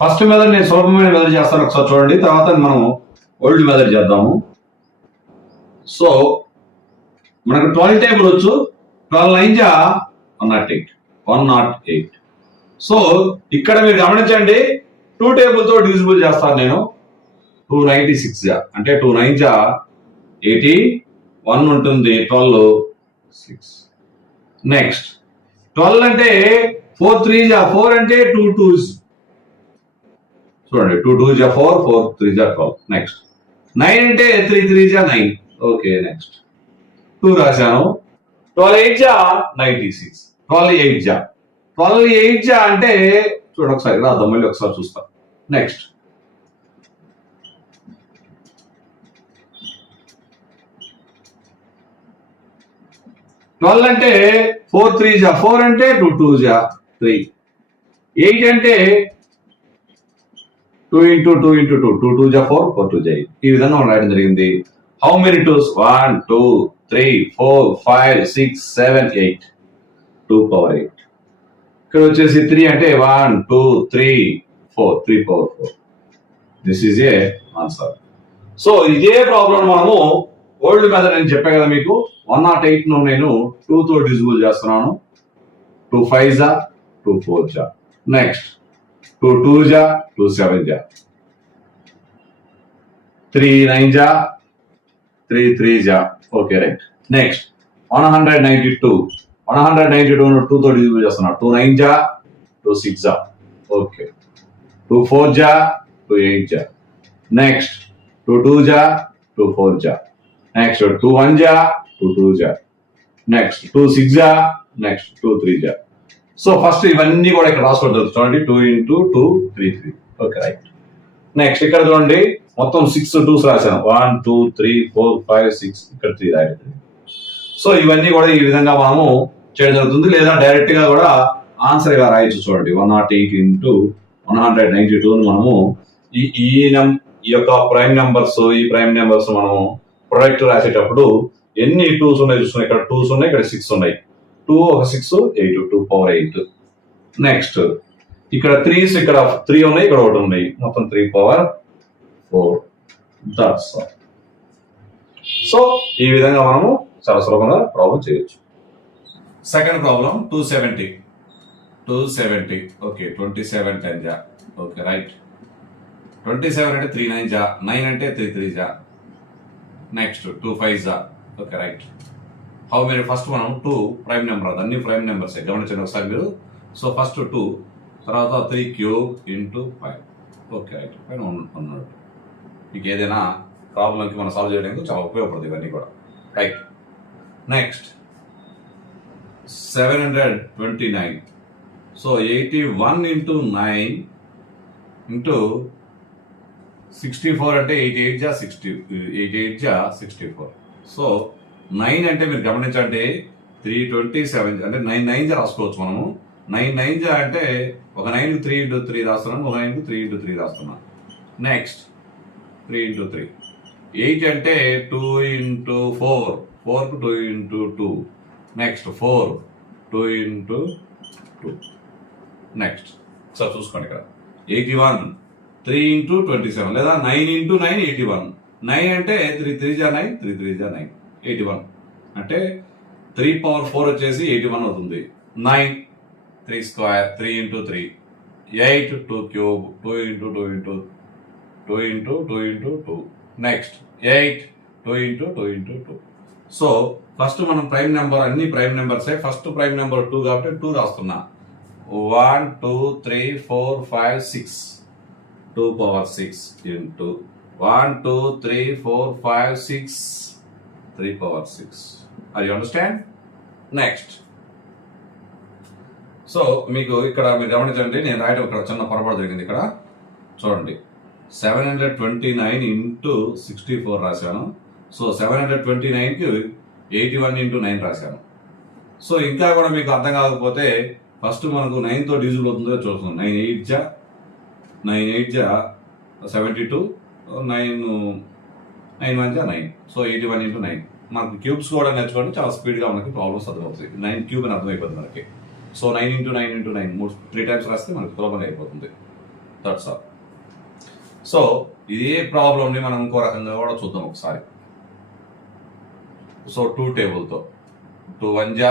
ఫస్ట్ మెథడ్ నేను సులభమైన మెథడ్ చేస్తాను, ఒకసారి చూడండి. తర్వాత మనం ఓల్డ్ మెథడ్ చేద్దాము. సో మనకు 12 టేబుల్ వచ్చు. 12 9 108. సో ఇక్కడ మీరు గమనించండి, 2 టేబుల్ తో డివిజిబుల్ చేస్తాను నేను. 296 అంటే 2 9 80, 1 ఉంటుంది, 12 6. నెక్స్ట్ 12 అంటే 4 3 4 అంటే 2 2s. చూడండి, 2 2 4, 4 3 12. నెక్స్ట్ 9 అంటే 3 3 9. ఓకే, నెక్స్ట్ 2 రాశాను. 12 8 96, 12 8 12 8 అంటే చూడండి, ఒకసారి రాద్దాం, మళ్ళీ ఒకసారి చూస్తాం. నెక్స్ట్ 12 అంటే 4 3 4 అంటే 2 2 3. 8 అంటే 2 into 2 into 2, 2 2 4, 4 2 8. ఈ విధంగా మనం రాయడం జరిగింది. How many twos? 1 2 3 4 5 6 7 8, 2 పవర్ 8. ఇక్కడ వచ్చేసి 3 అంటే 1 2 3 4, 3 power 4. This is A answer. So ఇదే ప్రాబ్లం మనము ఓల్డ్ మెథడ్ అని చెప్పా కదా మీకు. 108 ను నేను 2 తో డివిజిబుల్ చేస్తున్నాను. 2 5 2 4. నెక్స్ట్ 2 2 2 7. 3 9 3 3. Okay, right. నెక్స్ట్ 192 ను 2 తో డివిజిబుల్ చేస్తున్నా. 2 9 2 6. Okay, 2 4 2 8. Next 2 2 2 4. Next 2 1 2 2. Next 2 6. Next 2 3. So first ఇవన్నీ కూడా ఇక్కడ రాసుకోవడం చూడండి. 2 into 2 3 3. Okay, right. నెక్స్ట్ ఇక్కడ చూడండి, మొత్తం 6 2s రాశాను. 1 2 3 4 5 6, ఇక్కడ 3 రాయలేదు. సో ఇవన్నీ కూడా ఈ విధంగా మనము చేయడం జరుగుతుంది. లేదా డైరెక్ట్ గా కూడా ఆన్సర్ గా రాయొచ్చు. చూడండి, 108 into 192 మనము ఈ యొక్క ప్రైమ్ నెంబర్స్, ఈ ప్రైమ్ నెంబర్స్ మనము ప్రొడక్ట్ రాసేటప్పుడు ఎన్ని 2s ఉన్నాయి చూస్తున్నాయి. ఇక్కడ 2s ఉన్నాయి, ఇక్కడ 6 ఉన్నాయి. 2 ఒక 6 8, 2 పవర్ 8. నెక్స్ట్ ఇక్కడ 3s, ఇక్కడ 3 ఉన్నాయి, ఇక్కడ 1 ఉన్నాయి, మొత్తం 3 పవర్ 4. That's all. సో ఈ విధంగా మనము చాలా సులభంగా ప్రాబ్లం చేయొచ్చు. Second problem 270. 270. ఓకే 27 10 జా. Okay right. 27 అంటే 3 9 జా, 9 అంటే 3 3 జా. నెక్స్ట్ 2 5 జా. Okay right. How many first మనం 2 ప్రైమ్ నెంబర్, అన్ని ప్రైమ్ నెంబర్స్ గమనించండి ఒకసారి మీరు. సో ఫస్ట్ 2, తర్వాత 3 క్యూబ్ ఇంటూ 5. Okay right. పైన ఉన్నాడు. మీకు ఏదైనా ప్రాబ్లంకి మనం సాల్వ్ చేయడానికి చాలా ఉపయోగపడుతుంది ఇవన్నీ కూడా. Right. Next 729. So 81 into 9 into 64 అంటే 88 జా 60, 88 జా 64. సో 9 అంటే మీరు గమనించండి 327 అంటే 9 9 జా రాసుకోవచ్చు మనము. 9 9 జా అంటే ఒక 9 3 ఇంటూ 3 రాస్తున్నాను, ఒక 9 3 ఇంటూ 3 రాస్తున్నాను. Next 3 into 3. 8 అంటే 2 ఇంటూ 4, 4 కు 2 into 2. Next 4 2 into 2. Next sir చూసుకోండి ఇక్కడ 81 3 ఇంటూ 27 లేదా 9 ఇంటూ 9 81. 9 అంటే 3 3 జా 9, 3 3 జా 9, 81 అంటే 3 పవర్ 4 వచ్చేసి 81 అవుతుంది. 9 3 square, 3 into 3 8, 2 cube, 2 into 2 into 2 into 2 into 2. Next 8 2 into 2 into 2. So first మనం ప్రైమ్ నెంబర్, అన్ని ప్రైమ్ నెంబర్సే. ఫస్ట్ ప్రైమ్ నెంబర్ 2 కాబట్టి 2 రాస్తున్నా. 1 2 3 4 5 6, 2 power 6 into 1 2 3 4 5 6, 3 power 6. Are you understand? Next so మీకు ఇక్కడ మీరు గమనించండి, నేను రాయడం ఇక్కడ చిన్న పొరపాటు జరిగింది. ఇక్కడ చూడండి 729 ఇంటూ 64 రాశాను. సో 729కి 81 ఇంటూ 9 రాశాను. సో ఇంకా కూడా మీకు అర్థం కాకపోతే ఫస్ట్ మనకు 9తో డివిజిబుల్ అవుతుందో చూస్తున్నాం. 9 8 జా 9 8 జా 72, 9 9 1 జా 9. So 81 into 9. మనకు క్యూబ్స్ కూడా నేర్చుకోండి, చాలా స్పీడ్గా మనకి ప్రాబ్లమ్స్ అర్థమవుతాయి. 9 క్యూబ్ అని అర్థమైపోతుంది మనకి. సో 9 ఇంటూ 9 ఇంటూ 9 3 టైమ్స్ రాస్తే మనకి సులభంగా అయిపోతుంది. That's all. సో ఇదే ప్రాబ్లమ్ని మనం ఇంకో రకంగా కూడా చూద్దాం ఒకసారి. సో 2 టేబుల్తో 2 1 జా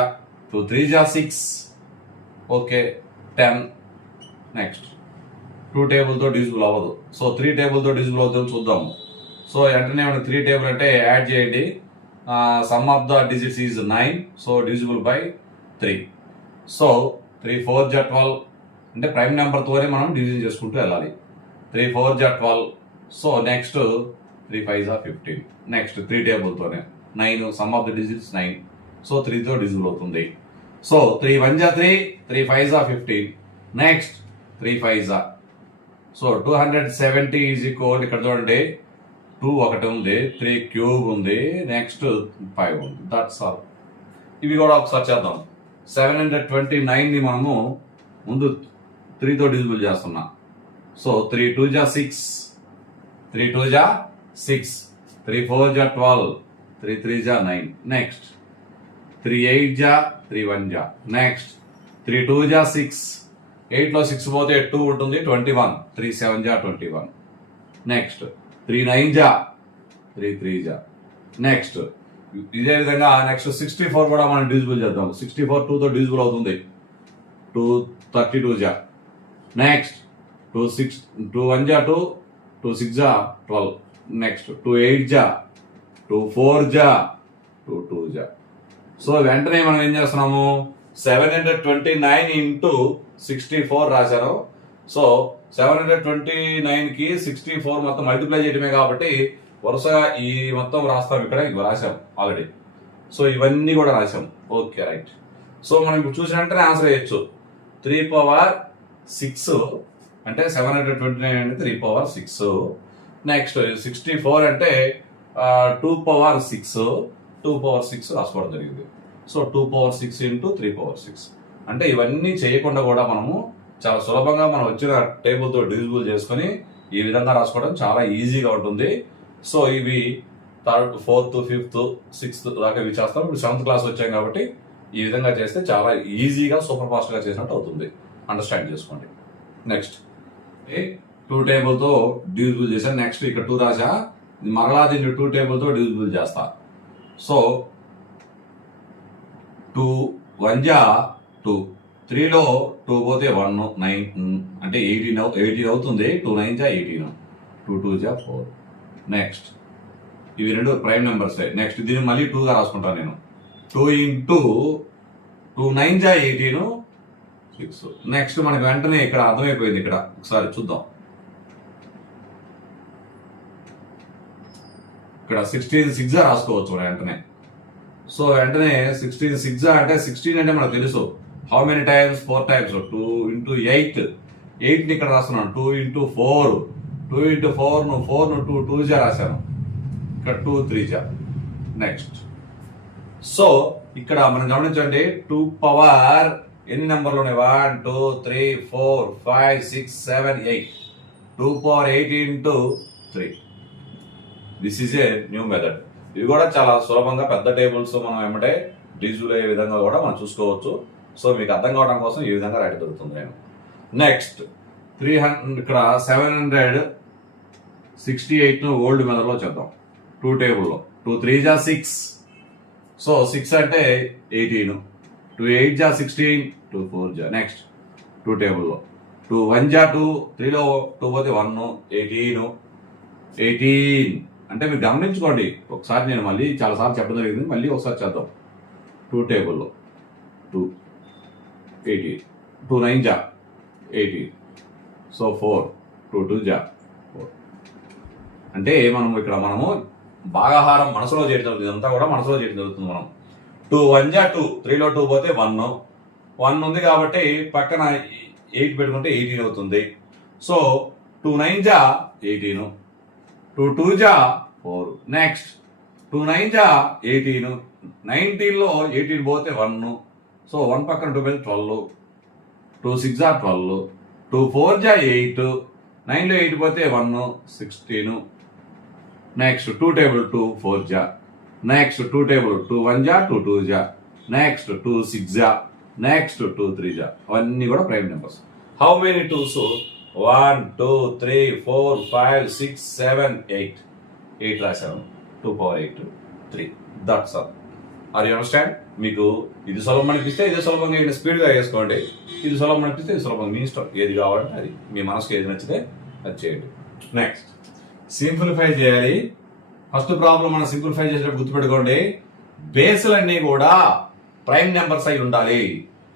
2 3 జా 6. ఓకే 10. నెక్స్ట్ 2 టేబుల్తో డివిజిబుల్ అవ్వదు. సో 3 టేబుల్తో డివిజిబుల్ అవుతుందని చూద్దాము. సో వెంటనే మనకి 3 టేబుల్ అంటే యాడ్ చేయండి. Some of the digits is 9. So divisible by 3. So 3 4 జా 12 అంటే ప్రైమ్ నెంబర్తోనే మనం డివిజన్ చేసుకుంటూ వెళ్ళాలి. 3 4 జా 12. సో నెక్స్ట్ 3 5 జా 15. నెక్స్ట్ 3 టేబుల్తోనే 9, sum of the digits 9. So 3తో డివిజిబుల్ అవుతుంది. సో 3 1 జా 3, 3 5 జా 15. నెక్స్ట్ 3 5 జా. సో 270 ఈజ్ ఈక్వల్, ఇక్కడ చూడండి 2 ఒకటి ఉంది, 3 క్యూబ్ ఉంది, నెక్స్ట్ 5 ఉంది. That's all. ఇవి కూడా ఒకసారి చేద్దాం. 729ని మనము ముందు 3తో డివిజిబుల్ చేస్తున్నా. సో 3 2 జా 6, 3 2 జా 6, 3 4 జా 12, 3 3 జా 9. నెక్స్ట్ 3 8 జా 3 1 జా. నెక్స్ట్ 3 2 జా 6, 8లో 6 పోతే 2 ఉంటుంది 21, 3 7 జా 21. నెక్స్ట్ 3 9 జా 3 3 జా. నెక్స్ట్ ఇదే విధంగా నెక్స్ట్ 64 కూడా మనం డివిజిబుల్ చేద్దాం. 64 2తో డివిజిబుల్ అవుతుంది. 2 32 జా. నెక్స్ట్ 2 1 జా 2, 2 6 జా 12. నెక్స్ట్ 2 8 జా 2 4 జా 2 2 జా. సో వెంటనే మనం ఏం చేస్తున్నాము 729 ఇంటూ 64 రాశాను. సో 729కి 64 మొత్తం మల్టిప్లై చేయడమే కాబట్టి వరుసగా ఈ మొత్తం రాస్తాం. ఇక్కడ ఇవి రాశాం ఆల్రెడీ. సో ఇవన్నీ కూడా రాశాం. Okay right. సో మనం ఇప్పుడు చూసినట్టే ఆన్సర్ చేయొచ్చు. 3 పవర్ 6 అంటే 729 అంటే 3 పవర్ 6. నెక్స్ట్ 64 అంటే 2 పవర్ 6, 2 పవర్ 6 రాసుకోవడం జరిగింది. సో 2 పవర్ 6 ఇంటూ 3 పవర్ 6 అంటే ఇవన్నీ చేయకుండా కూడా మనము చాలా సులభంగా మనం వచ్చిన టేబుల్తో డివిజిబుల్ చేసుకుని ఈ విధంగా రాసుకోవడం చాలా ఈజీగా ఉంటుంది. సో ఇవి 3rd 4th 5th 6th దాకా ఇవి చేస్తాం. ఇప్పుడు 7th క్లాస్ వచ్చాం కాబట్టి ఈ విధంగా చేస్తే చాలా ఈజీగా సూపర్ ఫాస్ట్ గా చేసినట్టు అవుతుంది. అండర్స్టాండ్ చేసుకోండి. నెక్స్ట్ 2 టేబుల్తో డివిజిబుల్ చేశాను. నెక్స్ట్ ఇక్కడ 2 రాసా, మరలా దీన్ని 2 టేబుల్తో డివిజిబుల్ చేస్తా. సో 2 1 జా 2, 3లో 2 పోతే 1 9 అంటే 18 అవుతుంది. 2 9 జా 18, 2 2 జా 4. నెక్స్ట్ ఇవి రెండు ప్రైమ్ నెంబర్స్. నెక్స్ట్ దీన్ని మళ్ళీ 2 గా రాసుకుంటాను నేను. 2 ఇంటూ 2 9 జా 18 6. నెక్స్ట్ మనకి వెంటనే ఇక్కడ అర్థమైపోయింది. ఇక్కడ ఒకసారి చూద్దాం. ఇక్కడ 16 6 జా రాసుకోవచ్చు వెంటనే. సో వెంటనే 16 6 జా అంటే 16 అంటే మనకు తెలుసు. How many times? 4 times. 2 into 8. 8 ని ఇక్కడ రాస్తున్నాను. 2 ఇంటూ 4. 2 ఇంటూ 4 ను 4 ను 2 2 జా రాశాను. ఇక్కడ 2 3 జా. నెక్స్ట్ సో ఇక్కడ మనం గమనించండి. 2 పవర్ ఎన్ని నెంబర్లు ఉన్నాయి? 1 2 3 4 5 6 7 8. 2 power 8 into 3. This is a new method. ఇవి కూడా చాలా సులభంగా పెద్ద టేబుల్స్ మనం ఏమంటే డిజిటల్ అయ్యే విధంగా కూడా మనం చూసుకోవచ్చు. సో మీకు అర్థం కావడం కోసం ఈ విధంగా రాయడం దొరుకుతుంది నేను. నెక్స్ట్ 300 ఇక్కడ 768 ను ఓల్డ్ మెథడ్లో చేద్దాం. 2 టేబుల్లో 2 3 జా 6. సో 6 అంటే 18. 2 8 జా 16. 2 4 జా. నెక్స్ట్ 2 టేబుల్లో 2 1 జా 2. 3లో 2 పోతే 1 18 అంటే మీరు గమనించుకోండి. ఒకసారి నేను మళ్ళీ చాలాసార్లు చెప్పడం జరిగింది. మళ్ళీ ఒకసారి చేద్దాం. 2 టేబుల్లో 2 18. 2 9 జా 18. సో 4 2 2 జా 4. అంటే మనము భాగాహారం మనసులో చేయడం జరుగుతుంది. ఇదంతా కూడా మనసులో చేయడం జరుగుతుంది. మనం 2 1 జా 2. 3లో 2 పోతే 1 ఉంది కాబట్టి పక్కన 8 పెట్టుకుంటే 18 అవుతుంది. సో 2 9 జా 18. 2 2 జా 4. నెక్స్ట్ 2 9 జా 18. 19లో 18 పోతే 1. సో 1 పక్కన 2 పెడితే 12. 2 6 జా 12. 2 4 జా 8. 9లో 8 పోతే 1 16. నెక్స్ట్ 2 టేబుల్ 2 4 జా. నెక్స్ట్ 2 టేబుల్ 2 1 జా 2 2 జా. నెక్స్ట్ 2 6 జా. నెక్స్ట్ 2 3 జా. అవన్నీ కూడా prime numbers. How many 2s? 1 2 3 4 5 6 7 8. 8 రాశాను. 2 power 8 3. That's all. Are you understand? మీకు ఇది సులభం అనిపిస్తే ఇది సులభంగా స్పీడ్గా వేసుకోండి. ఇది సులభం అనిపిస్తే ఇది సులభంగా, మీ ఇష్టం. ఏది కావాలంటే అది, మీ మనసుకు ఏది నచ్చితే అది చేయండి. నెక్స్ట్ సింప్లిఫై చేయాలి. ఫస్ట్ ప్రాబ్లం మనం సింప్లిఫై చేసేటప్పుడు గుర్తుపెట్టుకోండి, బేస్లన్నీ కూడా ప్రైమ్ నెంబర్స్ అయి ఉండాలి.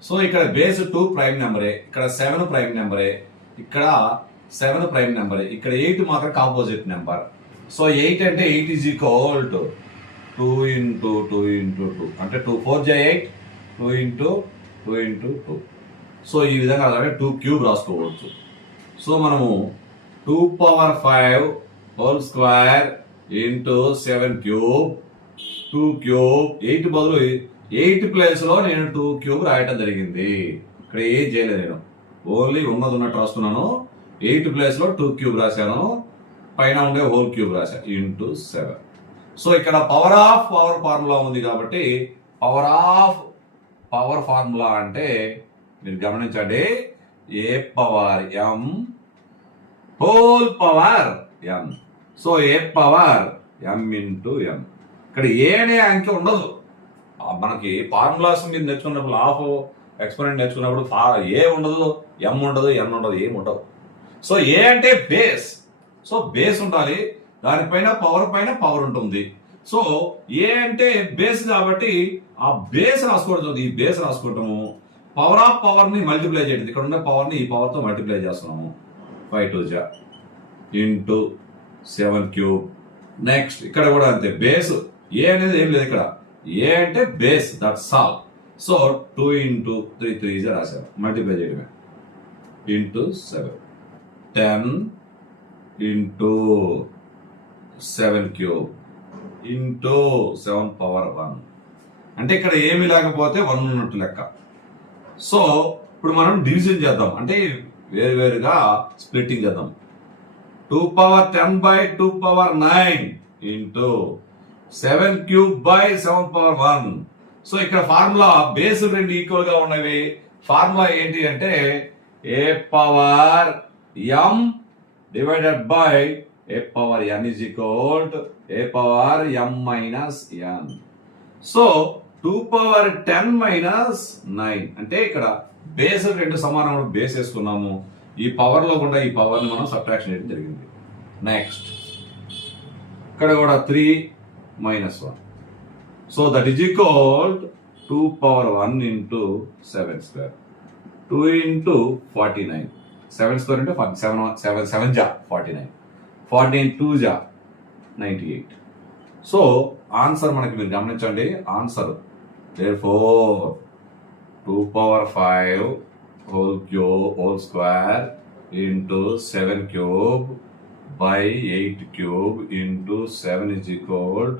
సో ఇక్కడ బేస్ 2 ప్రైమ్ నెంబరే, ఇక్కడ 7 ప్రైమ్ నెంబరే, ఇక్కడ 7 ప్రైమ్ నెంబరే, ఇక్కడ 8 మాత్రం కాంపోజిట్ నెంబర్. సో 8 అంటే 8 is equal to 2 into 2 into 2 అంటే 2 4 జా 8. 2 ఇంటూ 2 ఇంటూ 2. సో ఈ విధంగా అలాగే 2 క్యూబ్ రాసుకోవచ్చు. సో మనము 2 power 5 whole square into 7 cube. 2 cube 8 బదులు 8 ప్లేస్ లో నేను 2 క్యూబ్ రాయటం జరిగింది. ఇక్కడ ఏం చేయలేదు, నేను ఓన్లీ ఉన్నట్టు రాస్తున్నాను. 8 ప్లేస్ లో 2 క్యూబ్ రాశాను, పైన ఉండే హోల్ క్యూబ్ రాశాను ఇంటూ 7. సో ఇక్కడ పవర్ ఆఫ్ పవర్ ఫార్ములా ఉంది కాబట్టి పవర్ ఆఫ్ పవర్ ఫార్ములా అంటే మీరు గమనించండి, a power m whole power n. So a power m into n. ఇక్కడ ఏ అనే అంకె ఉండదు. మనకి ఫార్ములాస్ మీరు నేర్చుకున్నప్పుడు, ఆఫ్ ఎక్స్పెరిమెంట్ నేర్చుకున్నప్పుడు ఏ ఉండదు, m ఉండదు, n ఉండదు, ఏమి ఉండదు. సో ఏ అంటే బేస్. సో బేస్ ఉండాలి, దానిపైన పవర్ ఉంటుంది. సో ఏ అంటే బేస్ కాబట్టి ఆ బేస్ రాసుకోవడం, ఈ బేస్ రాసుకోవటము, పవర్ ఆఫ్ పవర్ ని మల్టిప్లై చేయడం. ఇక్కడ ఉన్న పవర్ ని ఈ పవర్ తో మల్టిప్లై చేస్తున్నాము. 5 2 జా ఇంటూ 7 క్యూబ్. నెక్స్ట్ ఇక్కడ కూడా అంతే, బేస్ ఏ అనేది ఏం లేదు. ఇక్కడ ఏ అంటే base, that's all. So 2 into 3 3 జా రాశారు, మల్టిప్లై చేయడమే into 7. 10 into 7 cube into 7 power 1. అంటే ఇక్కడ ఏమి లేకపోతే 1 ఉన్నట్టు లెక్క. సో ఇప్పుడు మనం డివిజన్ చేద్దాం, అంటే వేరువేరుగా స్ప్లిట్టింగ్ చేద్దాం. 2 power 10 by 2 power 9 into 7 cube by 7 power 1. So ఇక్కడ ఫార్ములా బేస్ రెండు ఈక్వల్ గా ఉన్నవి. ఫార్ములా ఏంటి అంటే a power m divided by a power n is equal to a power m minus n. So 2 power 10 minus 9 అంటే ఇక్కడ base రెండు సమానం బేస్ వేసుకున్నాము. ఈ పవర్ లో కూడా ఈ పవర్ ని మనం సబ్ట్రాక్షన్ చేయడం జరిగింది. నెక్స్ట్ ఇక్కడ కూడా 3 - 1. So that is equal 2 power 1 into 7 square. 2 into 49. 7 square అంటే 7 ja 49. 14 2 ja 98. సో ఆన్సర్ మనకి మీరు గమనించండి. Answer therefore 2 power 5 whole square into 7 cube by 8 cube into 7 is equal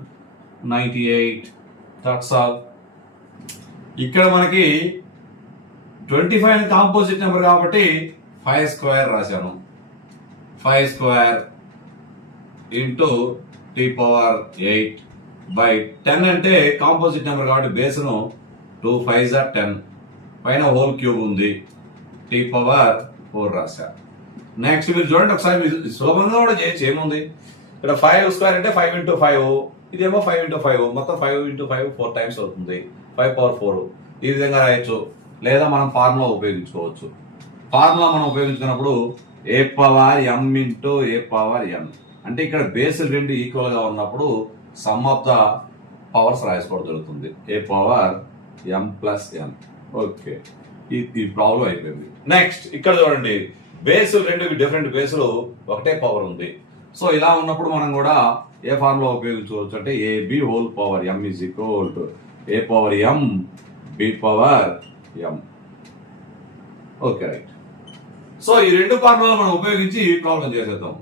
98. That's all. ఇక్కడ మనకి 25 కాంపోజిట్ నెంబర్ కాబట్టి 5 స్క్వేర్ రాశాను. 5 square into t power 8 by 10 అంటే composite number కాబట్టి బేస్ను 2 5s are 10 పైన హోల్ క్యూబ్ ఉంది t పవర్ 4 రాశా. నెక్స్ట్ మీరు చూడండి ఒకసారి, మీరు సులభంగా కూడా చేయొచ్చు. ఏముంది ఇక్కడ 5 స్క్వేర్ అంటే 5 into 5, ఇదేమో 5 into 5, మొత్తం 5 into 5 4 టైమ్స్ అవుతుంది. 5 power 4 ఈ విధంగా రాయొచ్చు. లేదా మనం ఫార్ములా ఉపయోగించుకోవచ్చు. ఫార్ములా మనం ఉపయోగించుకున్నప్పుడు a power m into a power n అంటే ఇక్కడ బేసులు రెండు ఈక్వల్ గా ఉన్నప్పుడు సమ్ ఆఫ్ ద పవర్స్ రాసుకోవడం జరుగుతుంది. a power m plus n. Okay, ఈ ప్రాబ్లం అయిపోయింది. నెక్స్ట్ ఇక్కడ చూడండి, బేసులు రెండు డిఫరెంట్ బేసులు ఒకటే పవర్ ఉంది. సో ఇలా ఉన్నప్పుడు మనం కూడా ఏ ఫార్ములా ఉపయోగించుకోవచ్చు అంటే ab whole power m is equal to a power m b power m. Okay right. So ఈ రెండు ఫార్ములా మనం ఉపయోగించి ఈ ప్రాబ్లం చేసేద్దాం.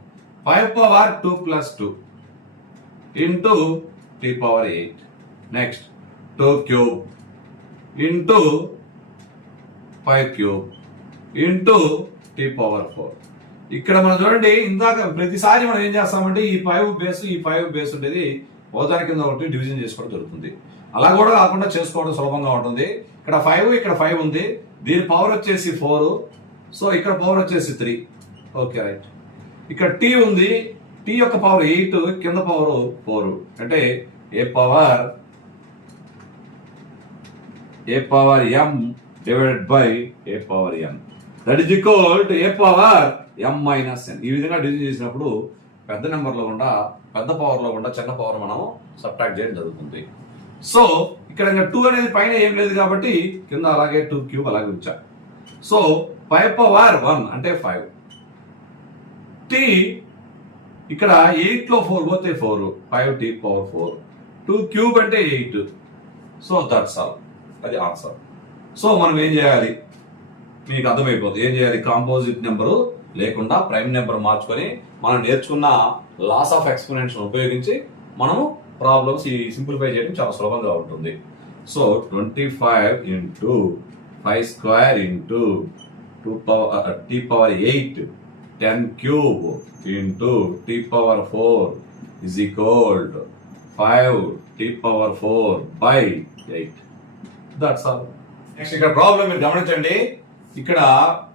5 power 2 plus 2 into t power 8. Next 2 cube into 5 cube into t power 4. ఇక్కడ మనం చూడండి, ఇందాక ప్రతిసారి మనం ఏం చేస్తామంటే ఈ 5 బేస్ ఉండేది ఒకదాని కింద ఒకటి డివిజన్ చేసుకోవడం జరుగుతుంది. అలా కూడా కాకుండా చేసుకోవడం సులభంగా ఉంటుంది. ఇక్కడ 5 ఇక్కడ 5 ఉంది, దీని పవర్ వచ్చేసి 4, సో ఇక్కడ పవర్ వచ్చేసి 3. Okay right. ఇక్కడ t ఉంది, t యొక్క పవర్ 8, కింద పవర్ 4 అంటే a power m divided by a power n that is equal to a power m minus n. ఈ విధంగా డివిజన్ చేసినప్పుడు పెద్ద నెంబర్ లో గుండా పెద్ద పవర్ లో గుండా చిన్న పవర్ మనం సబ్ట్రాక్ట్ చేయడం జరుగుతుంది. సో ఇక్కడ 2 అనేది పైన ఏం లేదు కాబట్టి కింద అలాగే 2 క్యూబ్ అలాగే ఉంచా. సో 5 పవర్ 1 అంటే 5. t ఇక్కడ 8 లో 4 పోతే 4, 5t పవర్ 4. 2 క్యూబ్ అంటే 8. సో దట్స్ ఆల్, అది ఆన్సర్. సో మనం ఏం చేయాలి మీకు అర్థమైపోతుంది. ఏం చేయాలి, కాంపోజిట్ నెంబరు లేకుండా ప్రైమ్ నెంబర్ మార్చుకొని మనం నేర్చుకున్న లాస్ ఆఫ్ ఎక్స్పోనెన్షియల్ ఉపయోగించి మనము ప్రాబ్లమ్స్ ఈ సింప్లిఫై చేయడం చాలా సులభంగా ఉంటుంది. So 25 into 5 square into t power 8 10 cube into t power 4 is equal to 5t power 4 by 8. That's all. Next ఇక్కడ ప్రాబ్లం మీరు గమనించండి. ఇక్కడ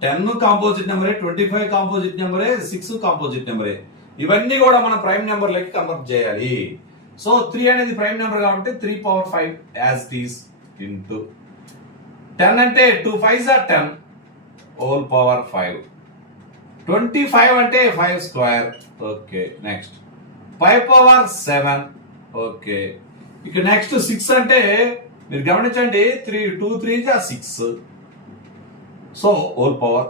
10 కాంపోజిట్ నెంబరే, 25 కాంపోజిట్ నెంబరే, 6 కాంపోజిట్ నెంబరే. ఇవన్నీ కూడా మనం ప్రైమ్ నెంబర్ లెక్క కన్వర్ట్ చేయాలి. సో 3 అనేది ప్రైమ్ నెంబర్ కాబట్టి 3 power 5 as it is into 10 అంటే 2 5s are 10 హోల్ పవర్ 5. 25 అంటే 5 square. Okay, next 5 power 7. Okay, ఇక నెక్స్ట్ 6 అంటే మీరు గమనించండి, 2 3s are 6, so whole power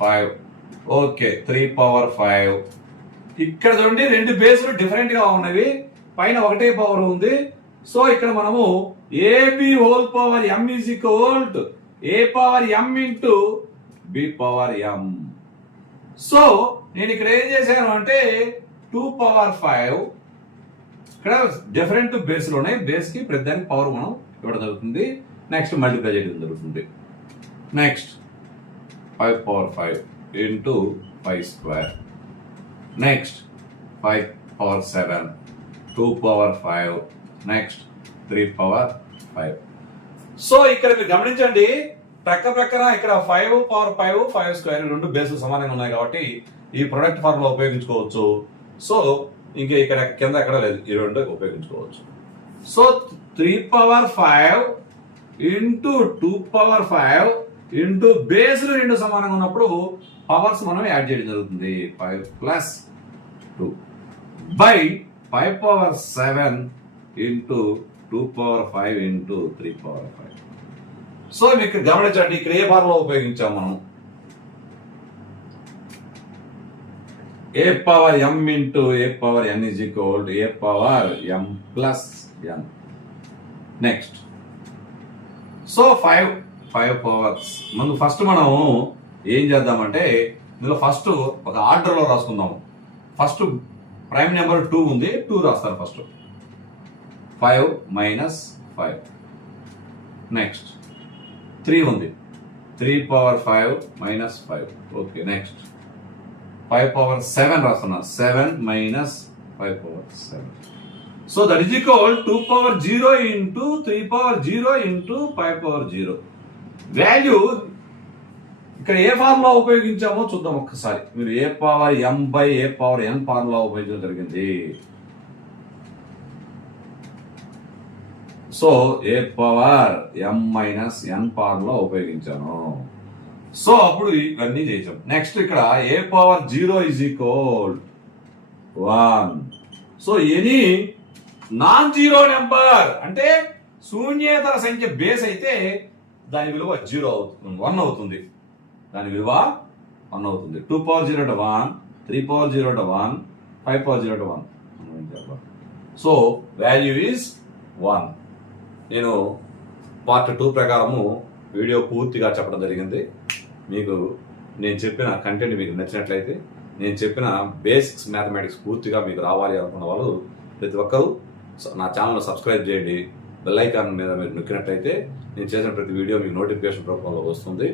5. Okay, 3 power 5. ఇక్కడ చూడండి రెండు బేస్లు డిఫరెంట్ గా ఉన్నవి, పైన ఒకటే పవర్ ఉంది. సో ఇక్కడ మనము ab whole power m is equal to a power m into b power m. So నేను ఇక్కడ ఏం చేశాను అంటే 2 పవర్ 5 ఇక్కడ డిఫరెంట్ బేస్లు ఉన్నాయి. బేస్ కి ప్రతిదానికి పవర్ మనం ఇవ్వడం జరుగుతుంది. నెక్స్ట్ మల్టిప్లై చేయడం జరుగుతుంది. Next 5 power 5 into 5 square. Next 5 power 7, 2 power 5, next 3 power 5. So ఇక్కడ మీరు గమనించండి, ప్రక్కన ఇక్కడ 5 పవర్ 5 5 స్క్వేర్ రెండు బేసులు సమానంగా ఉన్నాయి కాబట్టి ఈ ప్రొడక్ట్ ఫార్ములా ఉపయోగించుకోవచ్చు. సో ఇంకా ఇక్కడ కింద ఎక్కడ లేదు, ఈ రెండు ఉపయోగించుకోవచ్చు. So 3 power 5 into 2 power 5 into బేస్లు 2 సమానంగా ఉన్నప్పుడు పవర్స్ మనం యాడ్ చేయడం జరుగుతుంది. 5 plus 2 by 5 power 7 into 2 power 5 into 3 power 5. So మీకు గమనించండి, ఇక్కడ ఏ ఫార్ములా ఉపయోగించాం మనం? A power m into a power n is equal to a power m plus n. Next so 5 powers. ముందు ఫస్ట్ మనం ఏం చేద్దామంటే ఇందులో ఫస్ట్ ఒక ఆర్డర్లో రాసుకుందాము. ఫస్ట్ ప్రైమ్ నెంబర్ 2 ఉంది, 2 రాస్తాను ఫస్ట్. 5 మైనస్ 5. నెక్స్ట్ 3 ఉంది, 3 power 5 minus 5. Okay, next 5 power 7 రాస్తున్నాను, 7 minus 5 power 7. So that is equal 2 power 0 into 3 power 0 into 5 power 0. Value ఇక్కడ ఏ ఫార్ములా ఉపయోగించామో చూద్దాం ఒక్కసారి. మీరు a power m by a power n formula ఉపయోగించడం జరిగింది. So a power m minus n formula ఉపయోగించాను. సో అప్పుడు ఇవన్నీ చేసాం. నెక్స్ట్ ఇక్కడ a power 0 is equal 1. So any non zero number అంటే శూన్యేతర సంఖ్య బేస్ అయితే దాని విలువ 0 అవుతుంది, 1 అవుతుంది. దాని విలువ 1 అవుతుంది. 2 పవర్ 0 అంటే 1, 3 పవర్ 0 అంటే 1, 5 పవర్ 0 అంటే 1. So value is 1. నేను పార్ట్ 2 ప్రకారము వీడియో పూర్తిగా చెప్పడం జరిగింది. మీకు నేను చెప్పిన కంటెంట్ మీకు నచ్చినట్లయితే, నేను చెప్పిన బేసిక్స్ మ్యాథమెటిక్స్ పూర్తిగా మీకు రావాలి అనుకున్న వాళ్ళు ప్రతి ఒక్కరూ నా ఛానల్ సబ్స్క్రైబ్ చేయండి. బెల్ ఐకాన్ మీద మీరు నొక్కినట్లయితే నేను చేసిన ప్రతి వీడియో మీకు నోటిఫికేషన్ రూపంలో వస్తుంది.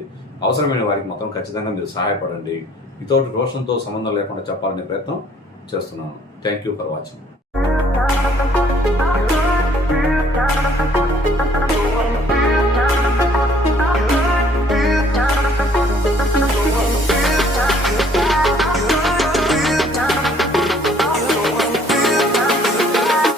అవసరమైన వారికి మాత్రం ఖచ్చితంగా మీరు సహాయపడండి. వితౌట్ రోషన్తో సంబంధం లేకుండా చెప్పాలనే ప్రయత్నం చేస్తున్నాను. Thank you for watching.